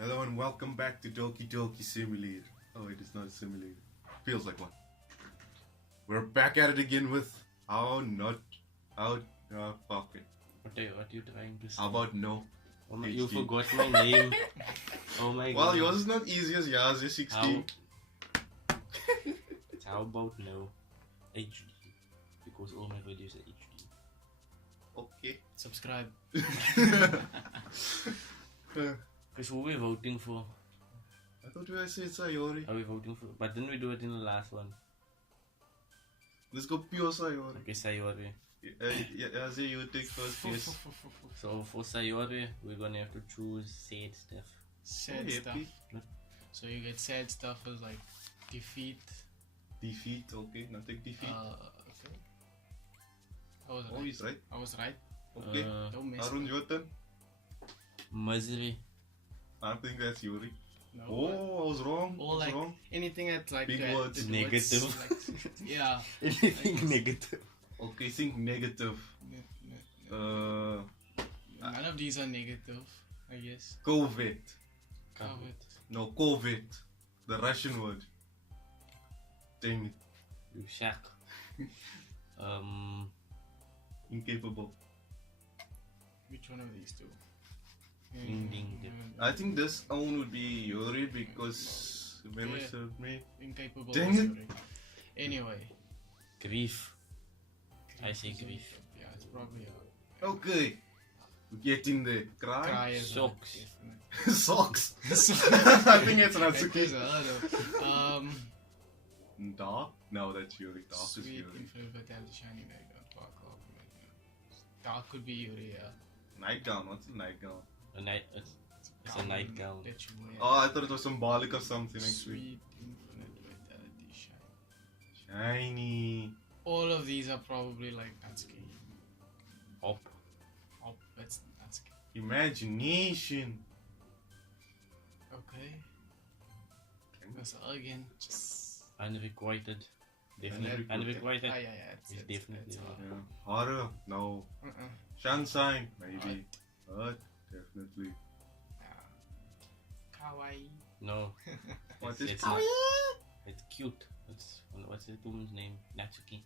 Hello and welcome back to Doki Doki Simulator. Oh, it is not a simulator. Feels like one. We're back at it again with fuck it. What are you trying to say? How about no? Oh my, you HD. forgot my name. Oh my god. Well, yours is not easy as yours. You're 16. How about no? HD. Because all my videos are HD. Okay. Subscribe. Because who are we voting for? I thought you guys said Sayori. Are we voting for? But didn't we do it in the last one? Let's go pure Sayori. Okay, Sayori. Yeah, say you take first place. So for Sayori, we're gonna have to choose sad stuff. Sad stuff. So you get sad stuff as like defeat. Defeat, okay. Now take defeat. Okay. I was Oh, right. he's right. I was right. Okay. Don't mess Arun, up. your turn. Misery. I think that's Yuri. No, Oh, I was wrong. or I was like wrong. anything that's like Big words. the Negative. like, yeah. Anything negative. Okay, think negative. None of these are negative, I guess. COVID. COVID. No, COVID. The Russian word. Dang it. You shack. Incapable. Which one of these two? Ding, ding, ding. I think this one would be Yuri because memory Yeah. served me. Incapable. Dang is it. Yuri. Anyway. Grief. I say grief. Yeah, it's probably Okay. We're getting there. Cry? cry as Socks. Socks. well. I think it's That is Natsuki. other. Dark? No, that's Yuri. Dark is Sweet Yuri. infinite vitality, shiny nightgown, dark clock. Dark could be Yuri, yeah. Nightgown. What's a nightgown? It's a nightgown. That you wear. Oh, I thought it was symbolic of something actually. Sweet infinite vitality, shiny. Shiny. All of these are probably like Natsuki. Hop. Oh, that's Natsuki. Imagination. Okay. That's again. Just. Unrequited. Definitely. Unrequited. Yeah. It's definitely. Yeah. Horror? No. Sunshine? Maybe. But definitely. Kawaii. No. What it's is not. It's cute. What's the woman's name? Natsuki.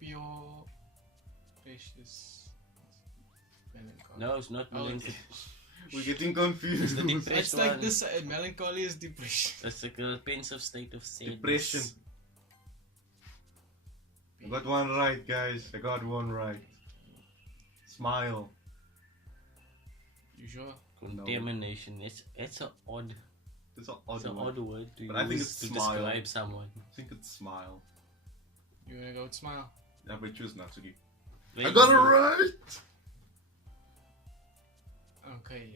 Pure. Precious. Melancholy. No, it's not Oh, melancholy. We're getting confused. The depressed It's like one. this. Melancholy is depression. That's like a pensive state of sadness. Depression. I got one right, guys. I got one right. Smile. You sure? Contamination. It's an odd. It's an odd It's an one. odd word to But I think use it's to smile. describe someone. I think it's smile. You wanna go with smile? Yeah, but choose Natsuki. Wait, I got it right! Okay.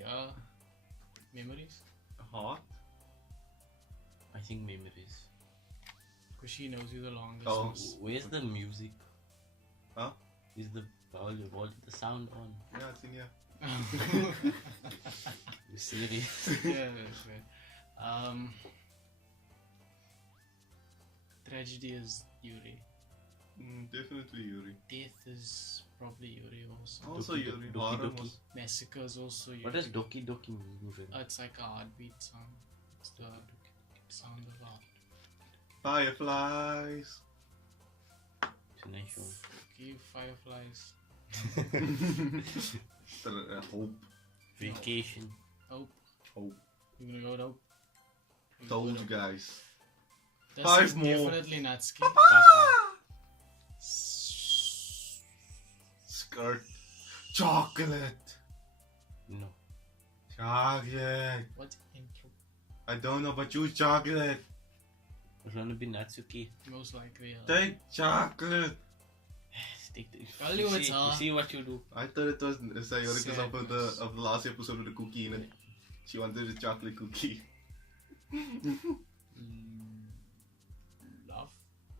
Memories. Heart? I think memories. Because she knows you the longest. Oh. Where's the music? Huh? Is the volume, the sound on? Yeah, it's in here. You serious? Yeah, that's right. Tragedy is Yuri. Definitely Yuri. Death is probably Yuri also. Also Doki Yuri. Doki Horror Doki. was... Massacre is also Yuri. What does Doki Doki mean? It's like a heartbeat song. It's the sound of heart. Fireflies. It's a nice show. Okay, fireflies. Hope. Vacation. Hope. Hope. You gonna go with hope? Told you guys. This 5 is more. definitely Natsuki. Skirt. Chocolate. No. Chocolate. What's intro? I don't know, but choose chocolate. It's gonna be Natsuki. Most likely. Take chocolate. Tell you it's you see what you do. I thought it was Sayori because Sadness. of the last episode with the cookie in it. She wanted a chocolate cookie. Love.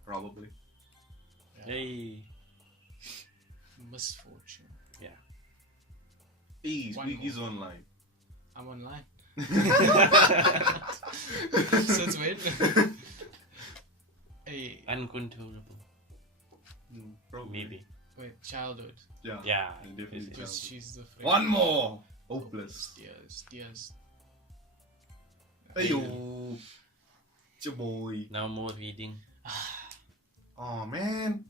Probably. Yeah. Hey. Misfortune. Ease. One He's online. I'm online. Since when? Hey, Uncontrollable. Probably. Maybe. wait, childhood. Yeah. Yeah. Definitely. Because she's the friend. One more. Hopeless. Tears. Ayo. It's your boy. Now more reading. Oh man.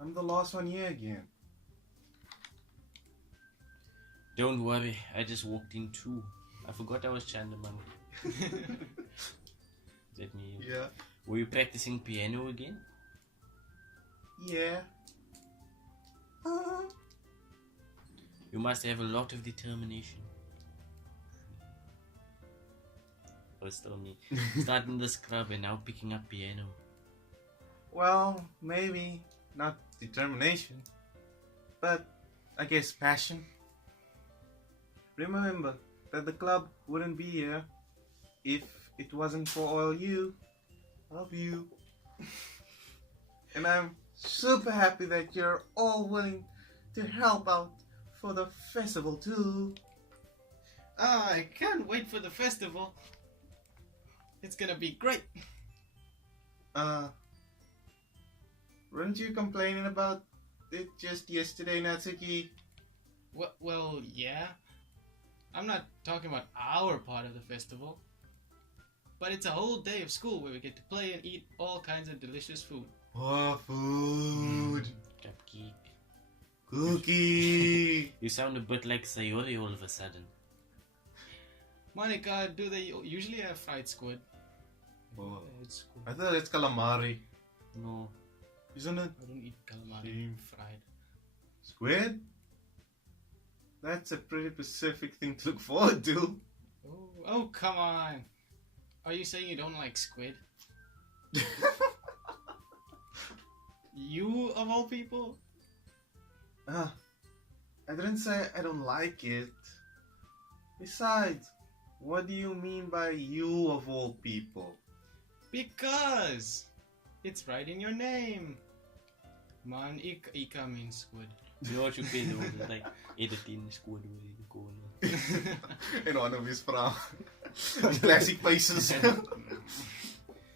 I'm the last one here again. Don't worry, I just walked in too. I forgot I was Chandaman. Let me. Yeah. Were you practicing piano again? Yeah. You must have a lot of determination. Was still me. Starting the scrub and now picking up piano. Well, maybe not determination, but I guess passion. Remember that the club wouldn't be here if it wasn't for all you. Love you. And I'm super happy that you're all willing to help out for the festival too. I can't wait for the festival. It's gonna be great. Weren't you complaining about it just yesterday, Natsuki? Well, yeah. I'm not talking about our part of the festival. But it's a whole day of school where we get to play and eat all kinds of delicious food. Oh, food! Cupcake. Cookie! You sound a bit like Sayori all of a sudden. Monica, do they usually have fried squid? Oh, It's squid. I thought it's calamari. No. Isn't it? I don't eat calamari Same. fried. Squid? That's a pretty specific thing to look forward to. Oh, come on. Are you saying you don't like squid? You, of all people? I didn't say I don't like it. Besides, what do you mean by you of all people? Because it's right in your name. Man, Ika means squid. You know what you pay though? Like editing squad in the corner. In one of his from classic faces. Yeah,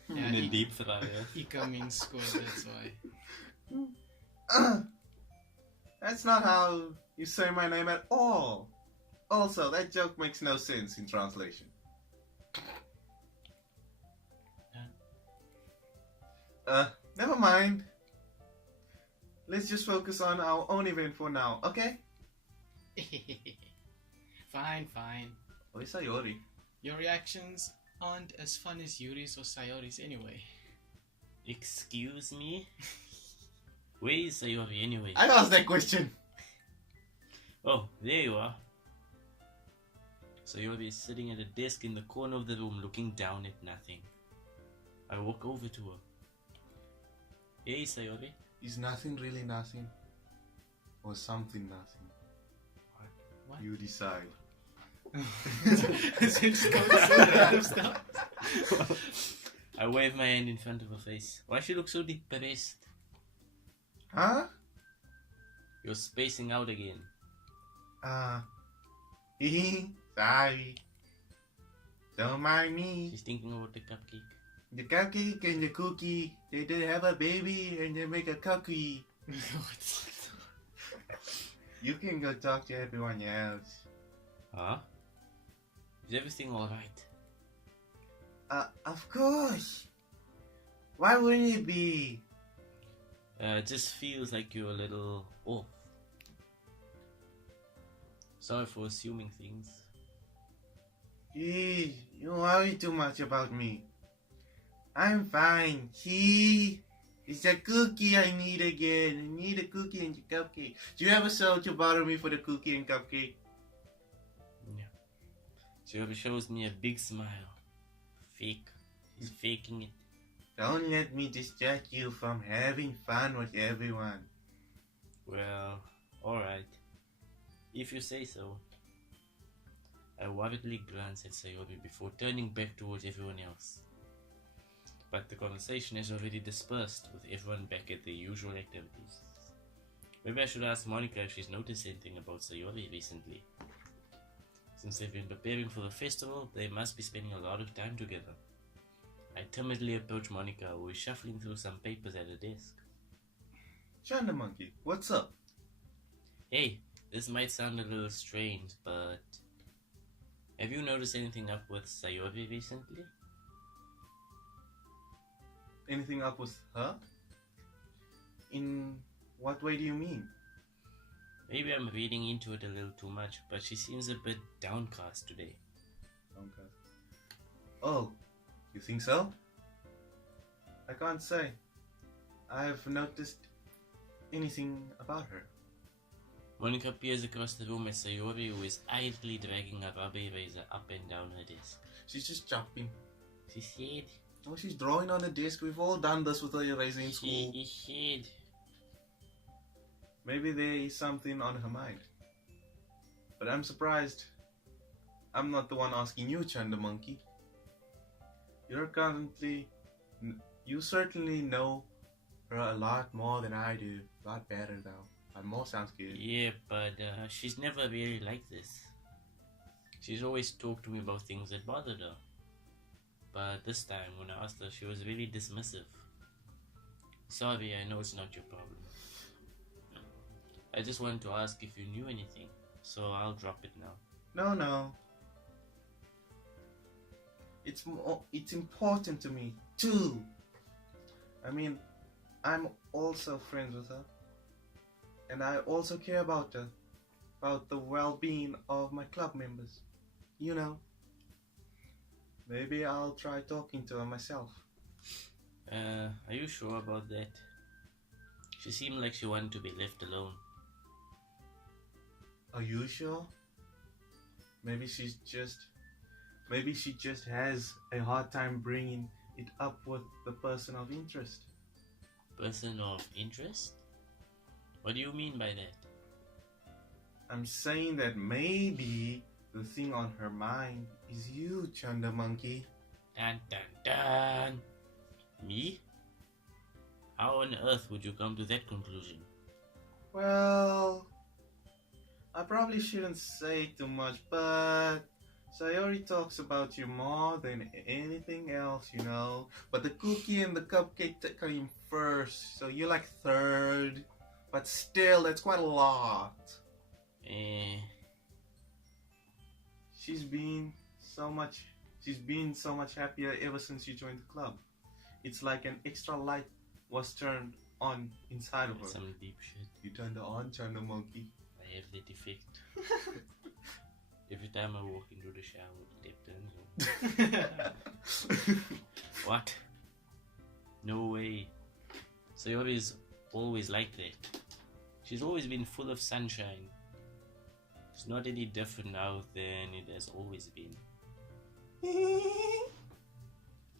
In a deep fryer. Ika means squid, that's why. That's not how you say my name at all. Also, that joke makes no sense in translation. Never mind. Let's just focus on our own event for now, okay? Fine. Oi, Sayori. Your reactions aren't as fun as Yuri's or Sayori's anyway. Excuse me? Where is Sayori anyway? I asked that question. Oh, there you are. Sayori is sitting at a desk in the corner of the room looking down at nothing. I walk over to her. Hey, Sayori. Is nothing really nothing? Or something nothing? What? You decide. Since going so random stuff. I wave my hand in front of her face. Why she look so depressed? Huh? You're spacing out again. Sorry. Don't mind me. She's thinking about the cupcake. The cupcake and the cookie, they did have a baby and they make a cookie. You can go talk to everyone else. Huh? Is everything alright? Of course. Why wouldn't it be? It just feels like you're a little off. Sorry for assuming things. Jeez, you worry too much about me. I'm fine. It's the cookie I need again. I need a cookie and a cupcake. Do you ever sell to bother me for the cookie and cupcake? Yeah. Sayori shows me a big smile. Fake. He's faking it. Don't let me distract you from having fun with everyone. Well, alright. If you say so. I worriedly glance at Sayori before turning back towards everyone else. But the conversation has already dispersed with everyone back at their usual activities. Maybe I should ask Monica if she's noticed anything about Sayori recently. Since they've been preparing for the festival, they must be spending a lot of time together. I timidly approach Monica, who is shuffling through some papers at a desk. Chanda Monkey, what's up? Hey, this might sound a little strange, but Have you noticed anything up with Sayori recently? Anything up with her? In what way do you mean? Maybe I'm reading into it a little too much, but she seems a bit downcast today. Okay. Oh, you think so? I can't say. I've noticed anything about her. Monica peers across the room at Sayori, who is idly dragging a rubber razor up and down her desk. She's just chopping. She said. Oh, she's drawing on a desk. We've all done this with our eraser in school. She said. Maybe there is something on her mind. But I'm surprised. I'm not the one asking you, Chanda Monkey. You certainly know her a lot more than I do. A lot better though. And more sounds good. Yeah, but she's never really like this. She's always talked to me about things that bothered her. But this time, when I asked her, she was really dismissive. Sorry, I know it's not your problem. I just wanted to ask if you knew anything, so I'll drop it now. No. It's important to me too. I mean, I'm also friends with her, and I also care about her, about the well-being of my club members. You know. Maybe I'll try talking to her myself. Are you sure about that? She seemed like she wanted to be left alone. Are you sure? Maybe she just has a hard time bringing it up with the person of interest. Person of interest? What do you mean by that? I'm saying that maybe the thing on her mind is you, Chanda Monkey. Dun dun dun! Me? How on earth would you come to that conclusion? Well, I probably shouldn't say too much, but Sayori talks about you more than anything else, you know. But the cookie and the cupcake came first, so you're like third. But still, that's quite a lot. She's been so much happier ever since you joined the club. It's like an extra light was turned on inside of her. Some deep shit. You turned her on, Chanda Monkey. I have that effect. Every time I walk into the shower, the tap turns on. What? No way. Sayori is always like that. She's always been full of sunshine. It's not any different now than it has always been.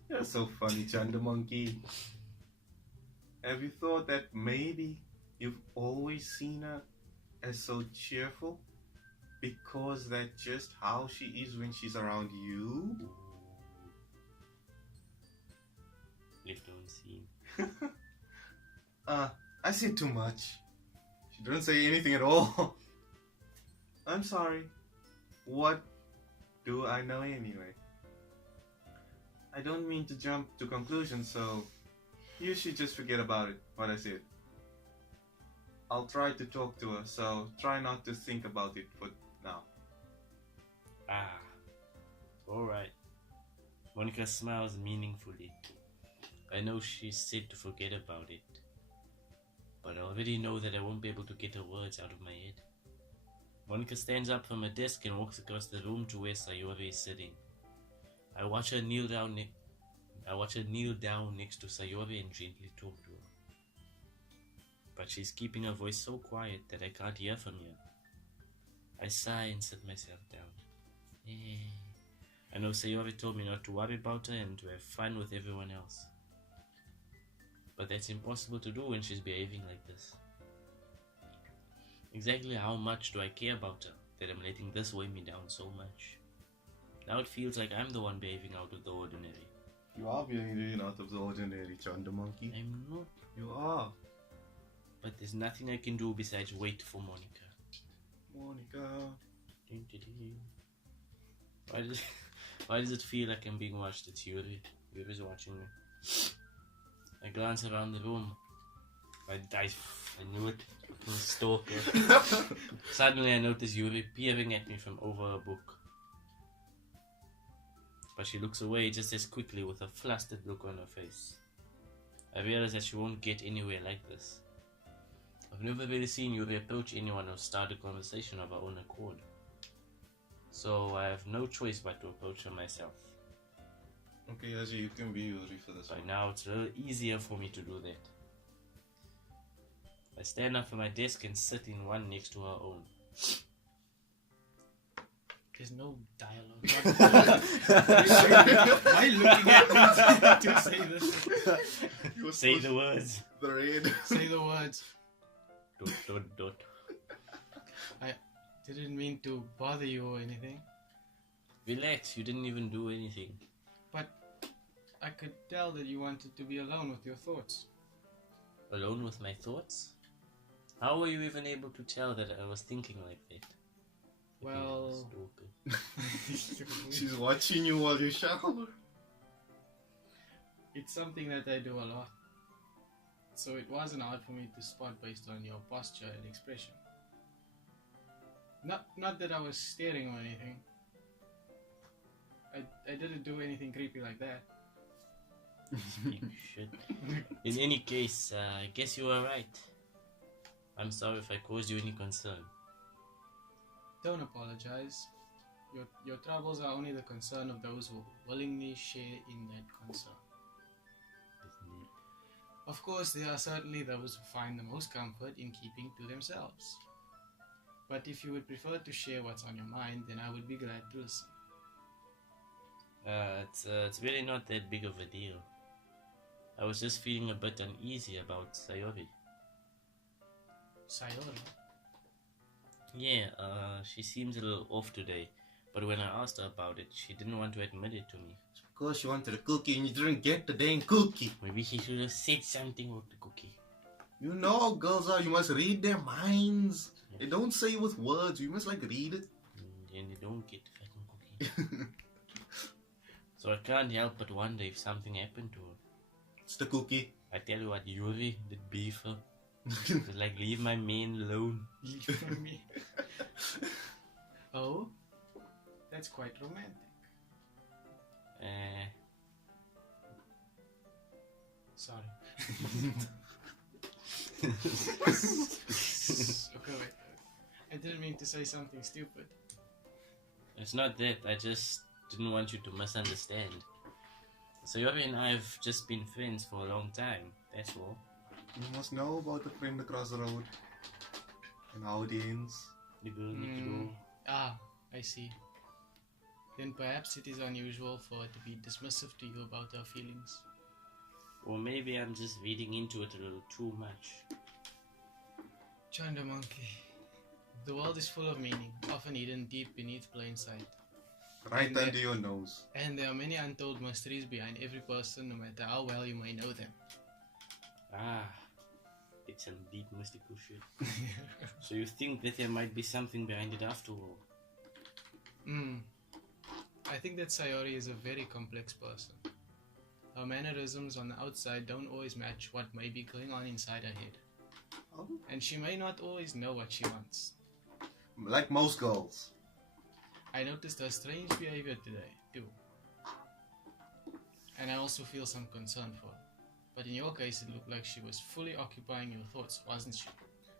You're so funny, Chanda Monkey. Have you thought that maybe you've always seen her as so cheerful? Because that's just how she is when she's around you? Left unseen. I said too much. She didn't say anything at all. I'm sorry. What do I know anyway? I don't mean to jump to conclusions, so you should just forget about it, what I said. I'll try to talk to her, so try not to think about it for now. Alright. Monica smiles meaningfully. I know she's said to forget about it, but I already know that I won't be able to get her words out of my head. Monica stands up from her desk and walks across the room to where Sayori is sitting. I watch her kneel down next to Sayori and gently talk to her. But she's keeping her voice so quiet that I can't hear from here. I sigh and sit myself down. I know Sayori told me not to worry about her and to have fun with everyone else. But that's impossible to do when she's behaving like this. Exactly how much do I care about her that I'm letting this weigh me down so much? Now it feels like I'm the one behaving out of the ordinary. You are behaving out of the ordinary, Chanda Monkey. I'm not. You are. But there's nothing I can do besides wait for Monica. Monica. Why does it feel like I'm being watched? It's Yuri. Yuri's watching me. I glance around the room. I knew it. I'm a stalker. Suddenly I notice Yuri peering at me from over a book. but she looks away just as quickly with a flustered look on her face. I realize that she won't get anywhere like this. I've never really seen Yuri approach anyone or start a conversation of her own accord. So I have no choice but to approach her myself. Okay, Aji, you can be Yuri for this By one. now it's a little easier for me to do that. I stand up from my desk and sit in one next to her own. There's no dialogue. Why are you looking at me to say this? You were Say so the words. The raid. Say the words. Dot, dot, dot. I didn't mean to bother you or anything, Relax, you didn't even do anything. but I could tell that you wanted to be alone with your thoughts. Alone with my thoughts? How were you even able to tell that I was thinking like that? Well, Stalker. She's watching you while you shower. it's something that I do a lot. So it wasn't hard for me to spot based on your posture and expression. Not that I was staring or anything. I didn't do anything creepy like that. Big shit. In any case, I guess you were right. I'm sorry if I caused you any concern. Don't apologize. Your troubles are only the concern of those who willingly share in that concern. Of course, there are certainly those who find the most comfort in keeping to themselves. But if you would prefer to share what's on your mind, then I would be glad to listen. It's really not that big of a deal. I was just feeling a bit uneasy about Sayori. Sayori? Yeah, she seems a little off today, but when I asked her about it, she didn't want to admit it to me. Of course you wanted a cookie and you didn't get the dang cookie. Maybe she should have said something about the cookie. You know how girls are, you must read their minds. They don't say with words, you must read it. And you don't get the fucking cookie. So I can't help but wonder if something happened to her. It's the cookie. I tell you what, Yuri did beef her. Just like, leave my man alone. From me. Oh? That's quite romantic. Sorry. Okay, wait. I didn't mean to say something stupid. It's not that, I just didn't want you to misunderstand. So Yuri and I have just been friends for a long time, that's all. You must know about the friend across the road. And how it ends. The girl next door. Ah, I see. Then perhaps it is unusual for her to be dismissive to you about her feelings. Or maybe I'm just reading into it a little too much. Chanda monkey. The world is full of meaning, often hidden deep beneath plain sight. Right And under your nose. And there are many untold mysteries behind every person, no matter how well you may know them. Ah, it's some deep mystical shit. So you think that there might be something behind it after all? I think that Sayori is a very complex person. Her mannerisms on the outside don't always match what may be going on inside her head. Oh. And she may not always know what she wants. Like most girls. I noticed her strange behavior today, too. And I also feel some concern for her. But in your case, it looked like she was fully occupying your thoughts, wasn't she?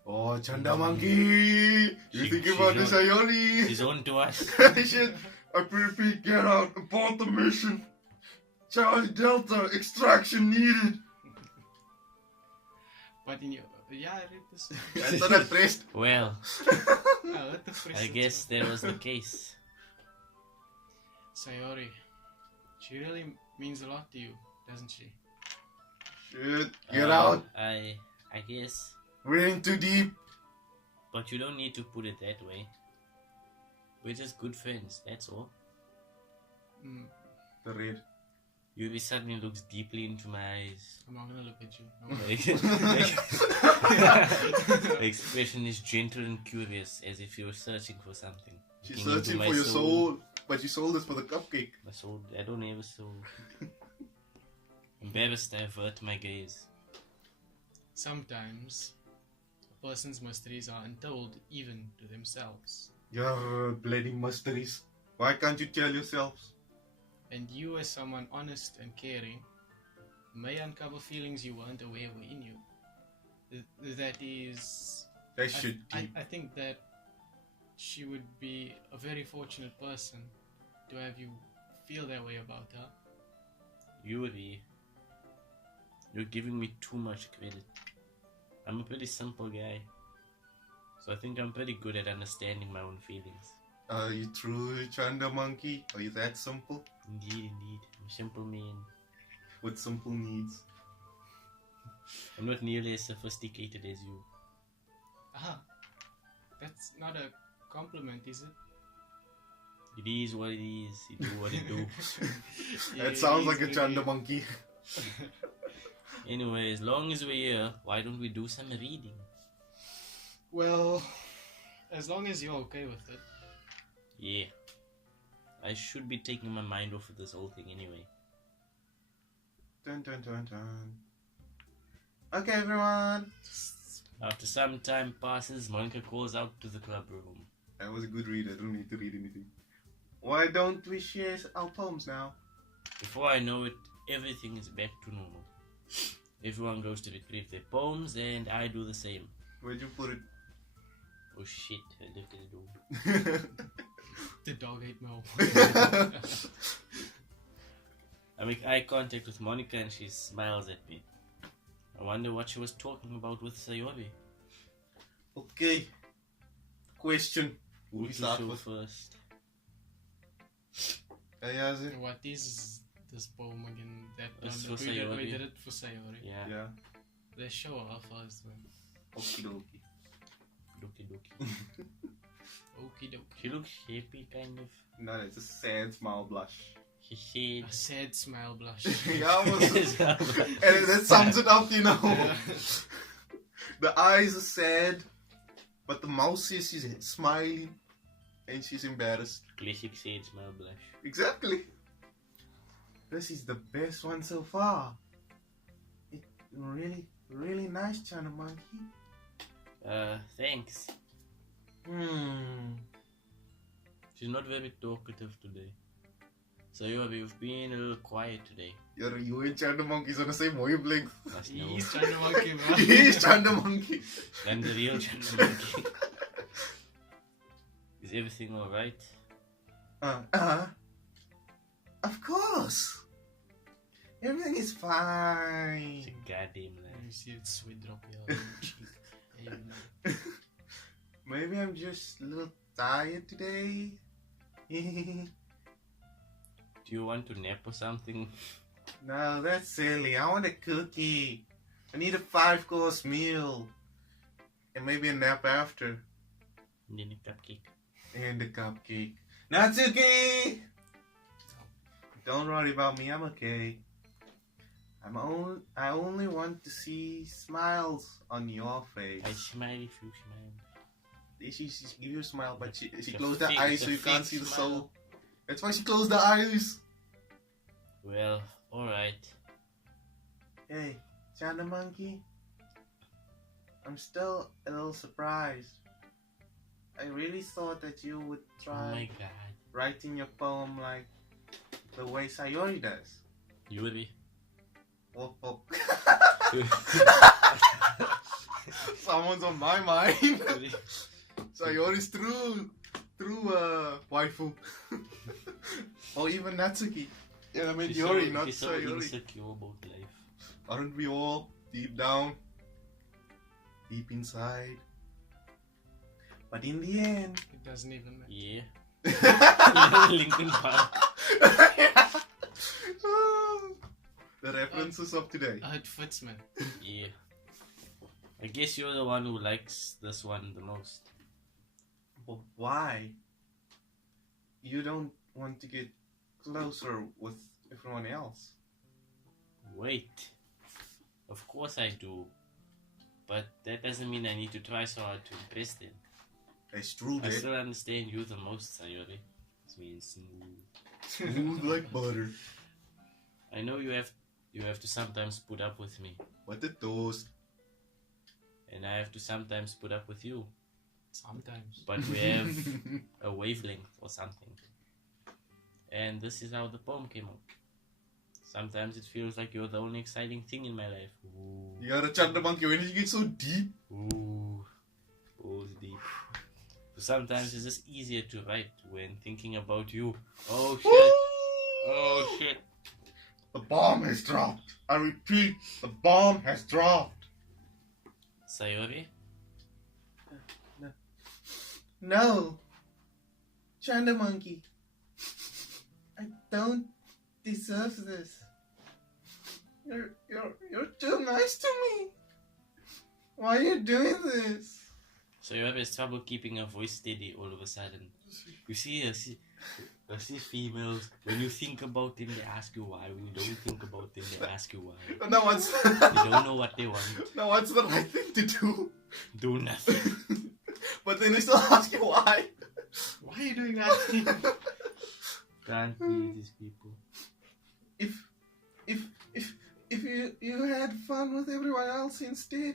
Oh, Chanda monkey! You thinking about this, Sayori? She's on to us. Shit! I repeat, get out, abort the mission! Charlie Delta, extraction needed! But in your... Yeah, I read this. I thought I pressed. Well, Oh, what the frick? I guess that was the case. Sayori, she really means a lot to you, doesn't she? Shit, get out! I guess. We're in too deep. But you don't need to put it that way. We're just good friends, that's all. The red. Yuri suddenly looks deeply into my eyes. I'm not gonna look at you. No. The expression is gentle and curious, as if you were searching for something. She's Looking into searching my for your soul, but you sold us for the cupcake. My soul, I don't have a soul. Embarrassed, I avert my gaze. Sometimes, a person's mysteries are untold even to themselves. Your bleeding mysteries. Why can't you tell yourselves? And you, as someone honest and caring, may uncover feelings you weren't aware were in you. That is... That should deep. I think that she would be a very fortunate person to have you feel that way about her. Yuri, you're giving me too much credit. I'm a pretty simple guy, so I think I'm pretty good at understanding my own feelings. Are you true, Chanda Monkey? Are you that simple? Indeed, I'm a simple man. With simple needs. I'm not nearly as sophisticated as you. Ah, that's not a compliment, is it? It is what it is. You do what it do. That sounds like a Chanda Monkey. Anyway, as long as we're here, why don't we do some reading? Well, as long as you're okay with it. Yeah. I should be taking my mind off of this whole thing anyway. Dun dun dun dun. Okay, everyone. After some time passes, Monica calls out to the club room. That was a good read. I don't need to read anything. Why don't we share our poems now? Before I know it, everything is back to normal. Everyone goes to retrieve their poems, and I do the same. Where'd you put it? Oh shit, I left it at home. The dog ate Mo. I make eye contact with Monica and she smiles at me. I wonder what she was talking about with Sayori. Okay. Question. Who Who we to start show with? first? Ayaze? What is this poem again? It's That for we Sayori. did it for Sayori. Yeah. Yeah. Let's show her first then. Okie dokie. Doki Doki. Okie dokie. She looks happy, kind of. No, it's a sad smile blush. She A sad smile blush. Yeah, almost. said. And that sums it up, you know. The eyes are sad, but the mouth says she's smiling and she's embarrassed. Classic sad smile blush. Exactly. This is the best one so far. It's really, really nice, China Monkey. Thanks. She's not very talkative today. Sayori, you've been a little quiet today. You and China Monkey's on the same wavelength. Must know. He's trying to monkey, man. He's China Monkey. And the real monkey. Is everything alright? Of course. Everything is fine. It's a goddamn You lie. see it sweat drop here on your cheek. Yeah, you know. Maybe I'm just a little tired today. Do you want to nap or something? No, that's silly. I want a cookie. I need a 5-course meal. And maybe a nap after. And then a cupcake. And a cupcake. Natsuki! Don't worry about me, I'm okay. I only want to see smiles on your face. I smile if you smile. She give you a smile, but she It's a closed the fake- eyes it's so a you can't fake see the smile. soul. That's why she closed the eyes. Well, alright. Hey, China Monkey. I'm still a little surprised. I really thought that you would Oh try my god. writing your poem like the way Sayori does. Yuri. Whoop, whoop. Someone's on my mind. Yuri. Sayori's true waifu. Or even Natsuki. Yeah, I mean She's Yori, so, not she's so Sayori. insecure about life. Aren't we all deep down? Deep inside. But in the end. It doesn't even matter. Yeah. Lincoln Park. The references of today. It fits, man. Yeah. I guess you're the one who likes this one the most. But why? You don't want to get closer with everyone else. Wait. Of course I do. But that doesn't mean I need to try so hard to impress them. That's true, I babe. still understand you the most, Sayori. It's being smooth. Smooth like butter. I know you have to sometimes put up with me. What the toast? And I have to sometimes put up with you. Sometimes. But we have a wavelength or something. And this is how the poem came out. Sometimes it feels like you're the only exciting thing in my life. Ooh. You gotta chant the monkey. When did you get so deep? Ooh. Balls deep. Sometimes it's just easier to write when thinking about you. Oh shit. Oh shit. The bomb has dropped. I repeat, the bomb has dropped. Sayori? No. Chanda monkey. I don't deserve this. You're too nice to me. Why are you doing this? Sayori has trouble keeping her voice steady all of a sudden. You see, I see females, when you think about them, they ask you why. When you don't think about them, they ask you why. No, what's They don't know what they want. No, what's the right thing to do? Do nothing. But then they still ask you why. Why are you doing that? Can't beat these people. If you had fun with everyone else instead,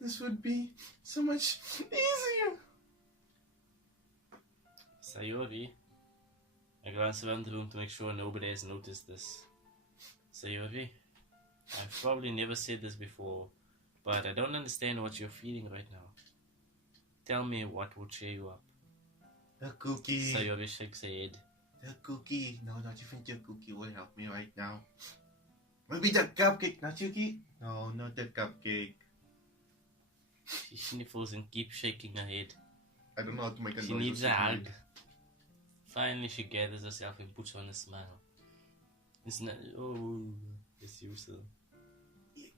this would be so much easier. Sayori? I glance around the room to make sure nobody has noticed this. Sayori? I've probably never said this before, but I don't understand what you're feeling right now. Tell me what will cheer you up. The cookie. Sayori shakes her head. The cookie. No, not even the cookie will help me right now. Maybe the cupcake, not Yuki? No, not the cupcake. She sniffles and keeps shaking her head. I don't know how to make a She noise. needs a hug. Finally, she gathers herself and puts on a smile. It's not. Oh, it's you, sir.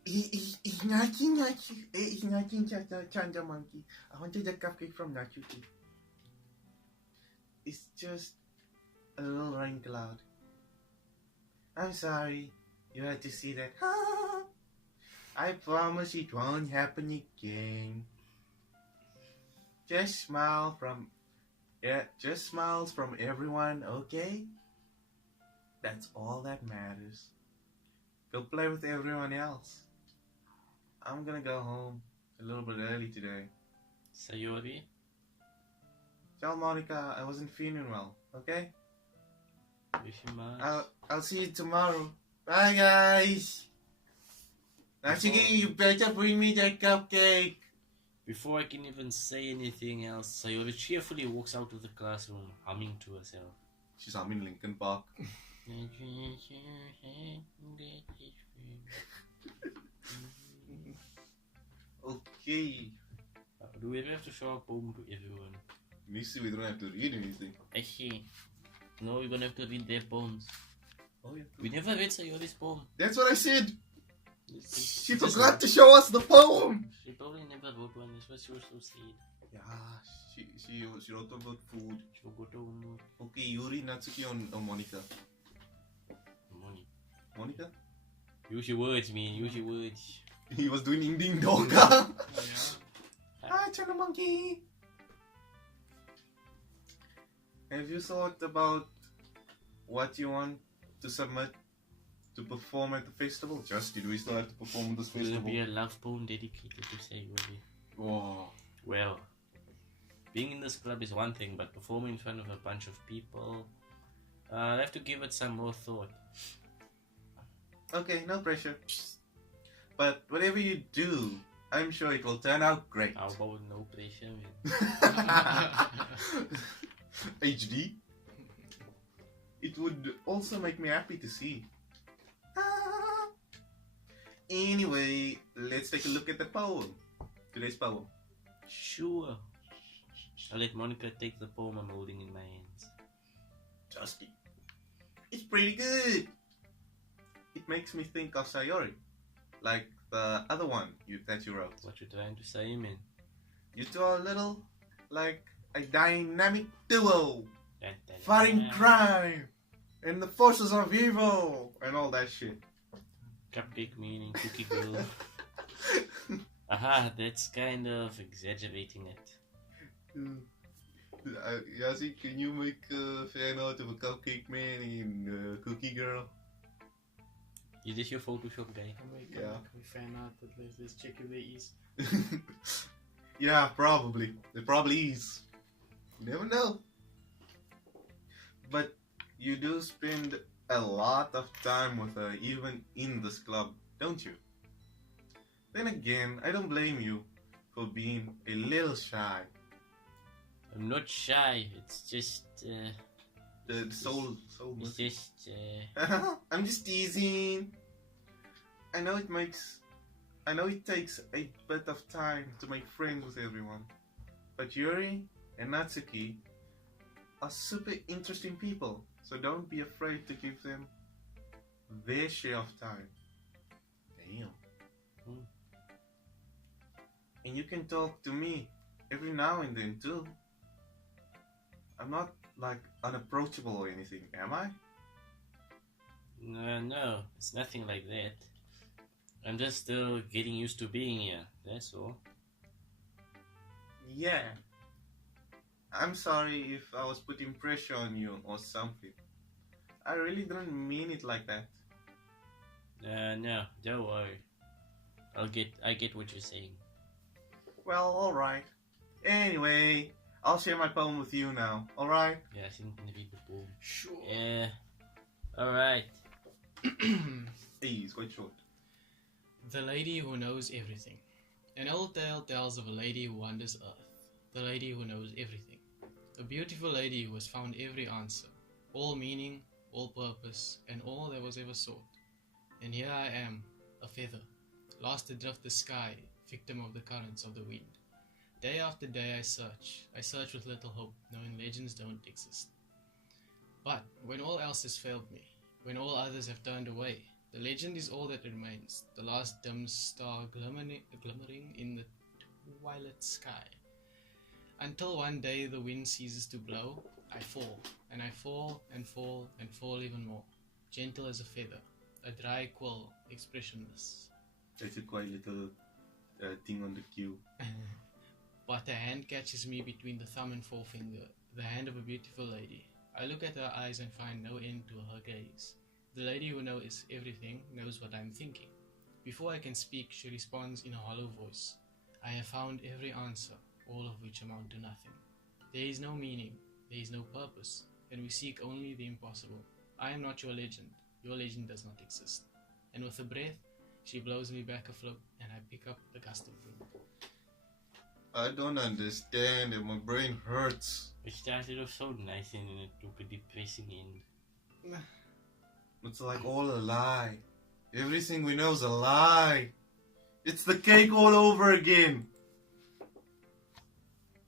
It's nothing, Chanda monkey. I wanted the cupcake from Nachuki. It's just a little rain cloud. I'm sorry you had to see that. I promise it won't happen again. Just smiles from everyone, okay? That's all that matters. Go play with everyone else. I'm gonna go home a little bit early today. Sayori? Tell Monica I wasn't feeling well, okay? Wishimasu. I'll see you tomorrow. Bye, guys. Natsuki, you better bring me that cupcake. Before I can even say anything else, Sayori cheerfully walks out of the classroom, humming to herself. She's humming Linkin Park. Okay. Do we ever have to show a poem to everyone? You see, we don't have to read anything. Actually, no, we're gonna have to read their poems. Oh, yeah. We never read Sayori's poem. That's what I said. She She forgot to show us the poem. She probably never wrote one. That's why she was so sad. Yeah, she wrote about food. She forgot to Okay, Yuri, Natsuki, on Monica. money. Monica? Use your words, man. Use your words. He was doing Ding Ding Donga. Yeah. Hi, China Monkey. Have you thought about what you want to submit to perform at the festival? Justin, we still have to perform at this Will it festival. be a love poem dedicated to Sayori? Oh, Well, being in this club is one thing, but performing in front of a bunch of people, I have to give it some more thought. okay, no pressure. But whatever you do, I'm sure it will turn out great. How about no pressure, man? HD. It would also make me happy to see. Anyway, let's take a look at the poem. Today's poem. Sure. I'll let Monica take the poem I'm holding in my hands. Justin. It's pretty good. It makes me think of Sayori. Like the other one that you wrote. What you trying to say, man? You two are a little like a dynamic duo. Dun, dun, Fighting dun. crime. And the forces of evil. And all that shit. Cupcake meaning cookie girl. Aha, that's kind of exaggerating it. Yazi, can you make a fan art of a cupcake man and cookie girl? Is this your Photoshop guy? Yeah. We fan out that let's check if there is. Yeah, probably. It probably is. You never know. But You do spend a lot of time with her, even in this club, don't you? Then again, I don't blame you for being a little shy. I'm not shy. It's just. The soul It's missing. just. I'm just teasing. I know it takes a bit of time to make friends with everyone, but Yuri and Natsuki are super interesting people, so don't be afraid to give them their share of time. Damn. Hmm. And you can talk to me every now and then too. I'm not like unapproachable or anything, am I? No, it's nothing like that. I'm just still getting used to being here. That's all. Yeah. I'm sorry if I was putting pressure on you or something. I really didn't mean it like that. No, don't worry. I get what you're saying. Well, alright. Anyway, I'll share my poem with you now, alright? Yeah, I think I'm gonna read the poem. Sure. Yeah. Alright. Hey, it's quite short. The Lady Who Knows Everything. An old tale tells of a lady who wanders earth. The lady who knows everything. A beautiful lady who has found every answer. All meaning, all purpose, and all that was ever sought. And here I am, a feather, lost adrift the sky, victim of the currents of the wind. Day after day I search with little hope, knowing legends don't exist. But when all else has failed me, when all others have turned away, the legend is all that remains, the last dim star glimmering in the twilight sky. Until one day the wind ceases to blow, I fall, and I fall, and fall, and fall even more, gentle as a feather, a dry quill, expressionless. That's a quite little thing on the queue. But a hand catches me between the thumb and forefinger, the hand of a beautiful lady. I look at her eyes and find no end to her gaze. The lady who knows everything knows what I'm thinking. Before I can speak, she responds in a hollow voice. I have found every answer, all of which amount to nothing. There is no meaning, there is no purpose, and we seek only the impossible. I am not your legend does not exist. And with a breath, she blows me back afloat, and I pick up the gust of wind. I don't understand and my brain hurts. It started off so nice and then it took a depressing end. It's like all a lie. Everything we know is a lie. It's the cake all over again.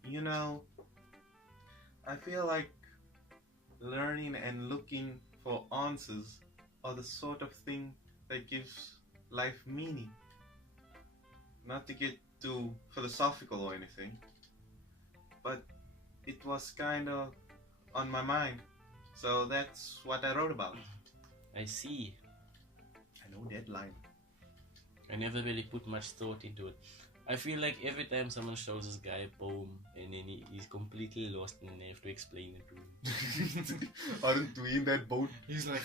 You know, I feel like learning and looking for answers are the sort of thing that gives life meaning. Not to get too philosophical or anything, but it was kind of on my mind, so that's what I wrote about. I see. I know that line. I never really put much thought into it. I feel like every time someone shows this guy a poem and then he's completely lost and they have to explain it to him. Aren't we in that boat? He's like,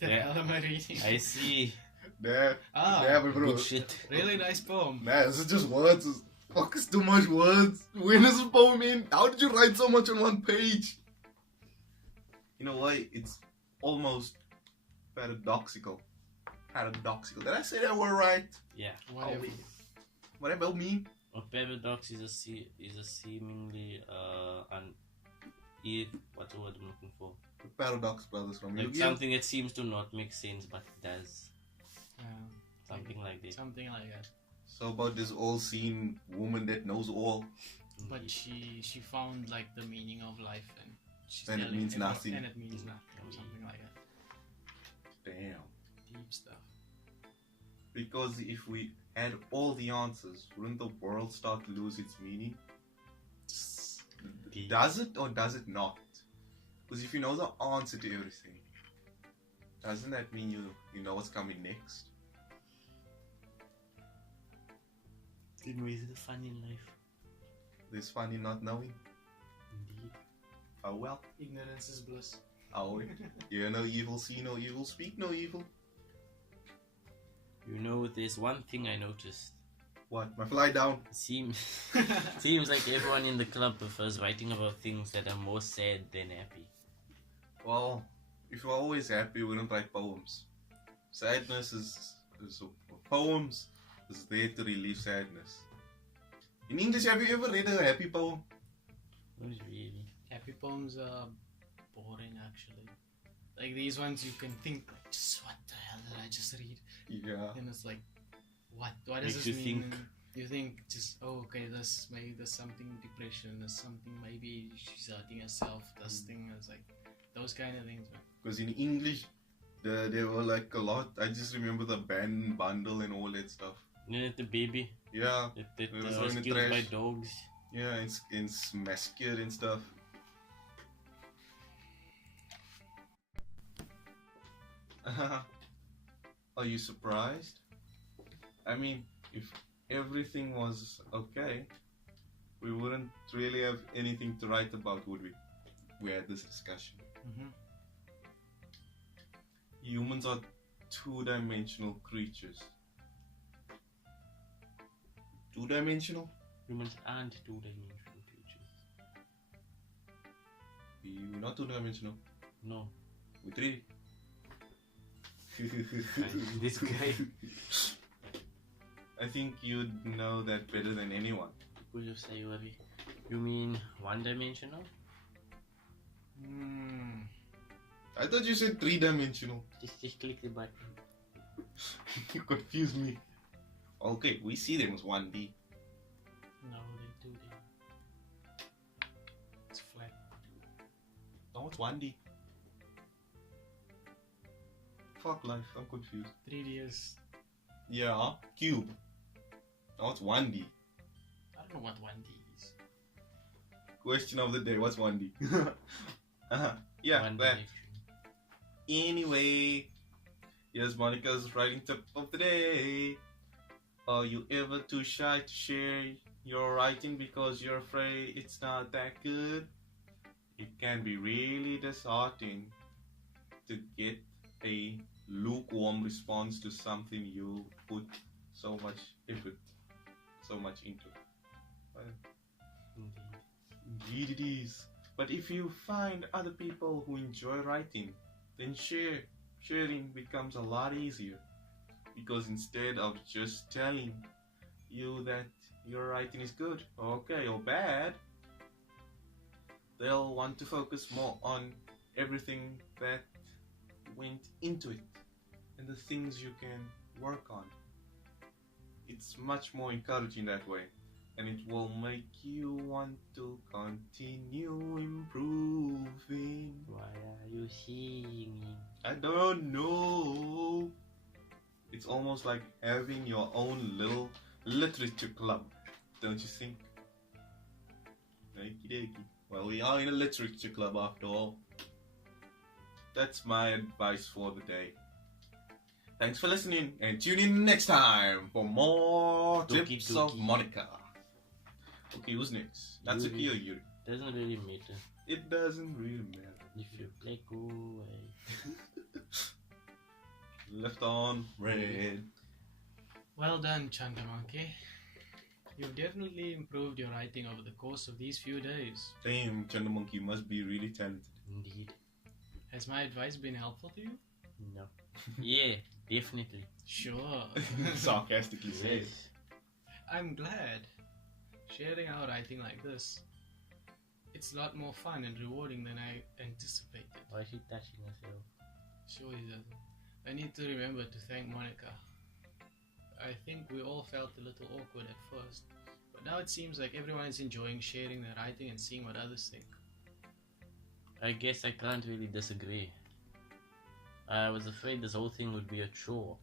the Yeah. hell am I reading? I see. There. Ah, Yeah, but bro. Good shit. really nice poem. Nah, this is just words. Fuck, it's too much words. When is this poem in? How did you write so much on one page? You know what? It's almost paradoxical. Paradoxical. Did I say that word right? Yeah. Whatever. Whatever mean? A paradox is a seemingly what's the word I'm looking for? The Paradox Brothers from Like Yu-Gi-Oh. something that seems to not make sense but does. Something like that. Something like that. So about this all-seeing woman that knows all. But Indeed. she found like the meaning of life, and she's And it telling means everyone- nothing. And it means nothing. Something like that. Damn. Deep stuff. Because if we had all the answers, wouldn't the world start to lose its meaning? Deep. Does it or does it not? Because if you know the answer to everything, doesn't that mean you know what's coming next? Anyways, the fun in life. There's fun in not knowing. Indeed. Oh well. Ignorance is bliss. Oh, hear no evil, see no evil, speak no evil. You know, there's one thing I noticed. What? My fly down. Seems like everyone in the club prefers writing about things that are more sad than happy. Well, if you're always happy, you wouldn't write poems. Sadness is poems is there to relieve sadness. In English, have you ever read a happy poem? Not really. Happy poems are boring, actually. Like these ones, you can think, like, just what the hell did I just read? Yeah. And it's like, what does Makes this you mean? think. And you think just, oh, okay, maybe there's something depression, there's something, maybe she's hurting herself, this thing. It's like those kind of things, man. Because in English, there were like a lot. I just remember the band bundle and all that stuff. Yeah, the baby Yeah. that It was was in the killed by trash. dogs. Yeah, it's massacred and stuff. Are you surprised? I mean, if everything was okay, we wouldn't really have anything to write about, would we? We had this discussion. Mm-hmm. Humans are two-dimensional creatures. Two-dimensional? Humans aren't two-dimensional creatures. We're not two-dimensional. No. We're three. This guy. I think you'd know that better than anyone. Would you say, Wabi? You mean one-dimensional? I thought you said three-dimensional. Just click the button. You confused me. Okay, we see them as 1D. No, they 2D. It's flat. No, it's 1D. Fuck life, I'm confused. 3D is. Yeah, cube. No, it's 1D. I don't know what 1D is. Question of the day, what's 1D? Yeah, One that. direction. Anyway, here's Monica's writing tip of the day. Are you ever too shy to share your writing because you're afraid it's not that good? It can be really disheartening to get a lukewarm response to something you put so much effort, so much into. Indeed. Indeed it is. But if you find other people who enjoy writing, then sharing becomes a lot easier. Because instead of just telling you that your writing is good, okay, or bad, they'll want to focus more on everything that went into it and the things you can work on. It's much more encouraging that way, and it will make you want to continue improving. Why are you singing? I don't know. It's almost like having your own little literature club, don't you think? Okie dokie. Well, we are in a literature club after all. That's my advice for the day. Thanks for listening, and tune in next time for more Doki tips Doki. of Monica. Okay, who's next? Natsuki or Yuri? Doesn't really matter. It doesn't really matter. If you play, go away. Left on red. Well done, Chandamonkey. You've definitely improved your writing over the course of these few days. Damn, Chanda Monkey must be really talented. Indeed. Has my advice been helpful to you? No. Yeah, definitely. Sure. Sarcastically said. Yes. I'm glad. Sharing our writing like this, it's a lot more fun and rewarding than I anticipated. Why is she touching herself? Sure he doesn't. I need to remember to thank Monica. I think we all felt a little awkward at first, but now it seems like everyone is enjoying sharing their writing and seeing what others think. I guess I can't really disagree. I was afraid this whole thing would be a chore.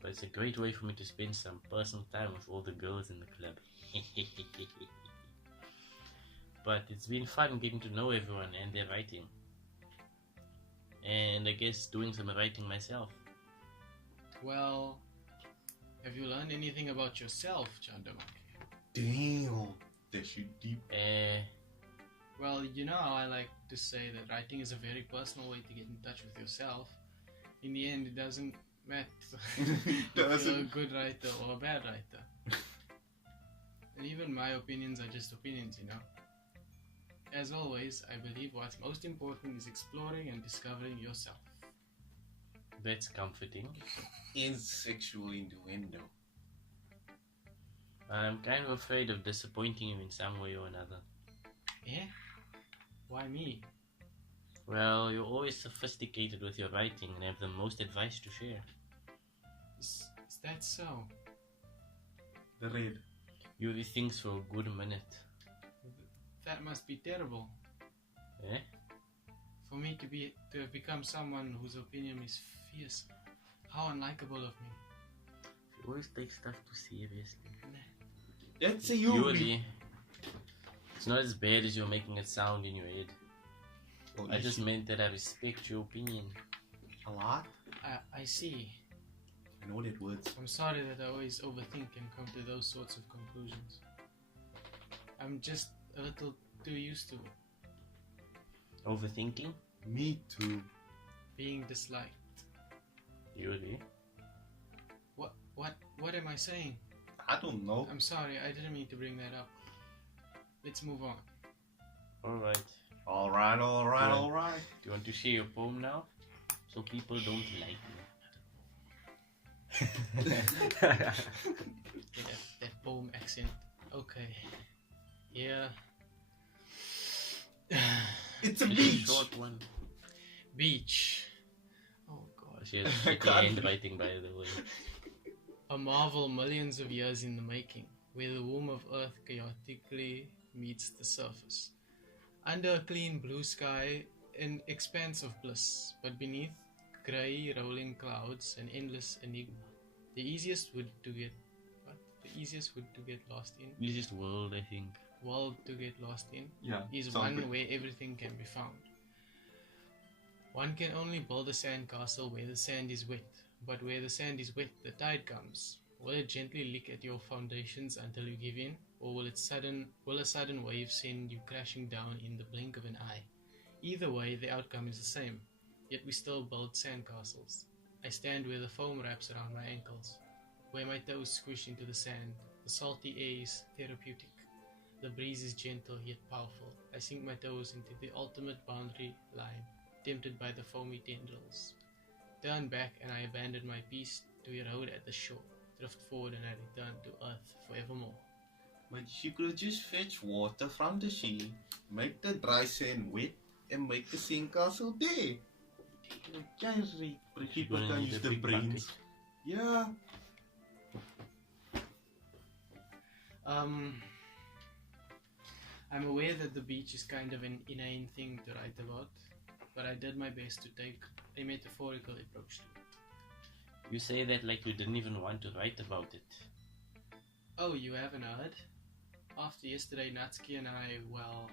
But it's a great way for me to spend some personal time with all the girls in the club. But it's been fun getting to know everyone and their writing. And I guess doing some writing myself. Well, have you learned anything about yourself, Chandamonkey? Damn, that shit deep. Well, you know how I like to say that writing is a very personal way to get in touch with yourself. In the end, it doesn't matter if you're a good writer or a bad writer. And even my opinions are just opinions, you know? as always, I believe what's most important is exploring and discovering yourself. That's comforting. Is sexual innuendo. I'm kind of afraid of disappointing you in some way or another. Eh? Why me? Well, you're always sophisticated with your writing and have the most advice to share. Is that so? The red. You read things for a good minute. That must be terrible. Eh? For me to have become someone whose opinion is fierce. How unlikable of me. You always take stuff too seriously. That's a Yuri. Yuri, it's not as bad as you're making it sound in your head. Oh, I just meant that I respect your opinion. a lot. I see. I know that words. I'm sorry that I always overthink and come to those sorts of conclusions. I'm just a little too used to Overthinking? Me too. being disliked. Yuri. What am I saying? I don't know. I'm sorry, I didn't mean to bring that up. Let's move on. Alright. Alright. Do you want to share your poem now? So people don't like you. Yeah, that poem accent. Okay. Yeah. It's a It's beach. short one. Beach. Oh god. She has shitty handwriting, by the way. A marvel millions of years in the making, where the womb of Earth chaotically meets the surface. Under a clean blue sky, an expanse of bliss, but beneath, grey rolling clouds, an endless enigma. The easiest wood to get lost in, Easiest world, I think. world to get lost in, Yeah. is sounds one good. where everything can be found. One can only build a sand castle where the sand is wet, but where the sand is wet, the tide comes. Will it gently lick at your foundations until you give in, or will a sudden wave send you crashing down in the blink of an eye? Either way, the outcome is the same, yet we still build sand castles. I stand where the foam wraps around my ankles, where my toes squish into the sand. The salty air is therapeutic. The breeze is gentle yet powerful. I sink my toes into the ultimate boundary line, tempted by the foamy tendrils. Turn back and I abandon my peace to erode at the shore. Drift forward and I return to earth forevermore. But you could just fetch water from the sea, make the dry sand wet, and make the sandcastle there. You can't read, but people Gonna can need use a the big brains. bucket. Yeah. I'm aware that the beach is kind of an inane thing to write about, but I did my best to take a metaphorical approach to it. You say that like you didn't even want to write about it. Oh, you haven't heard? After yesterday, Natsuki and I, well,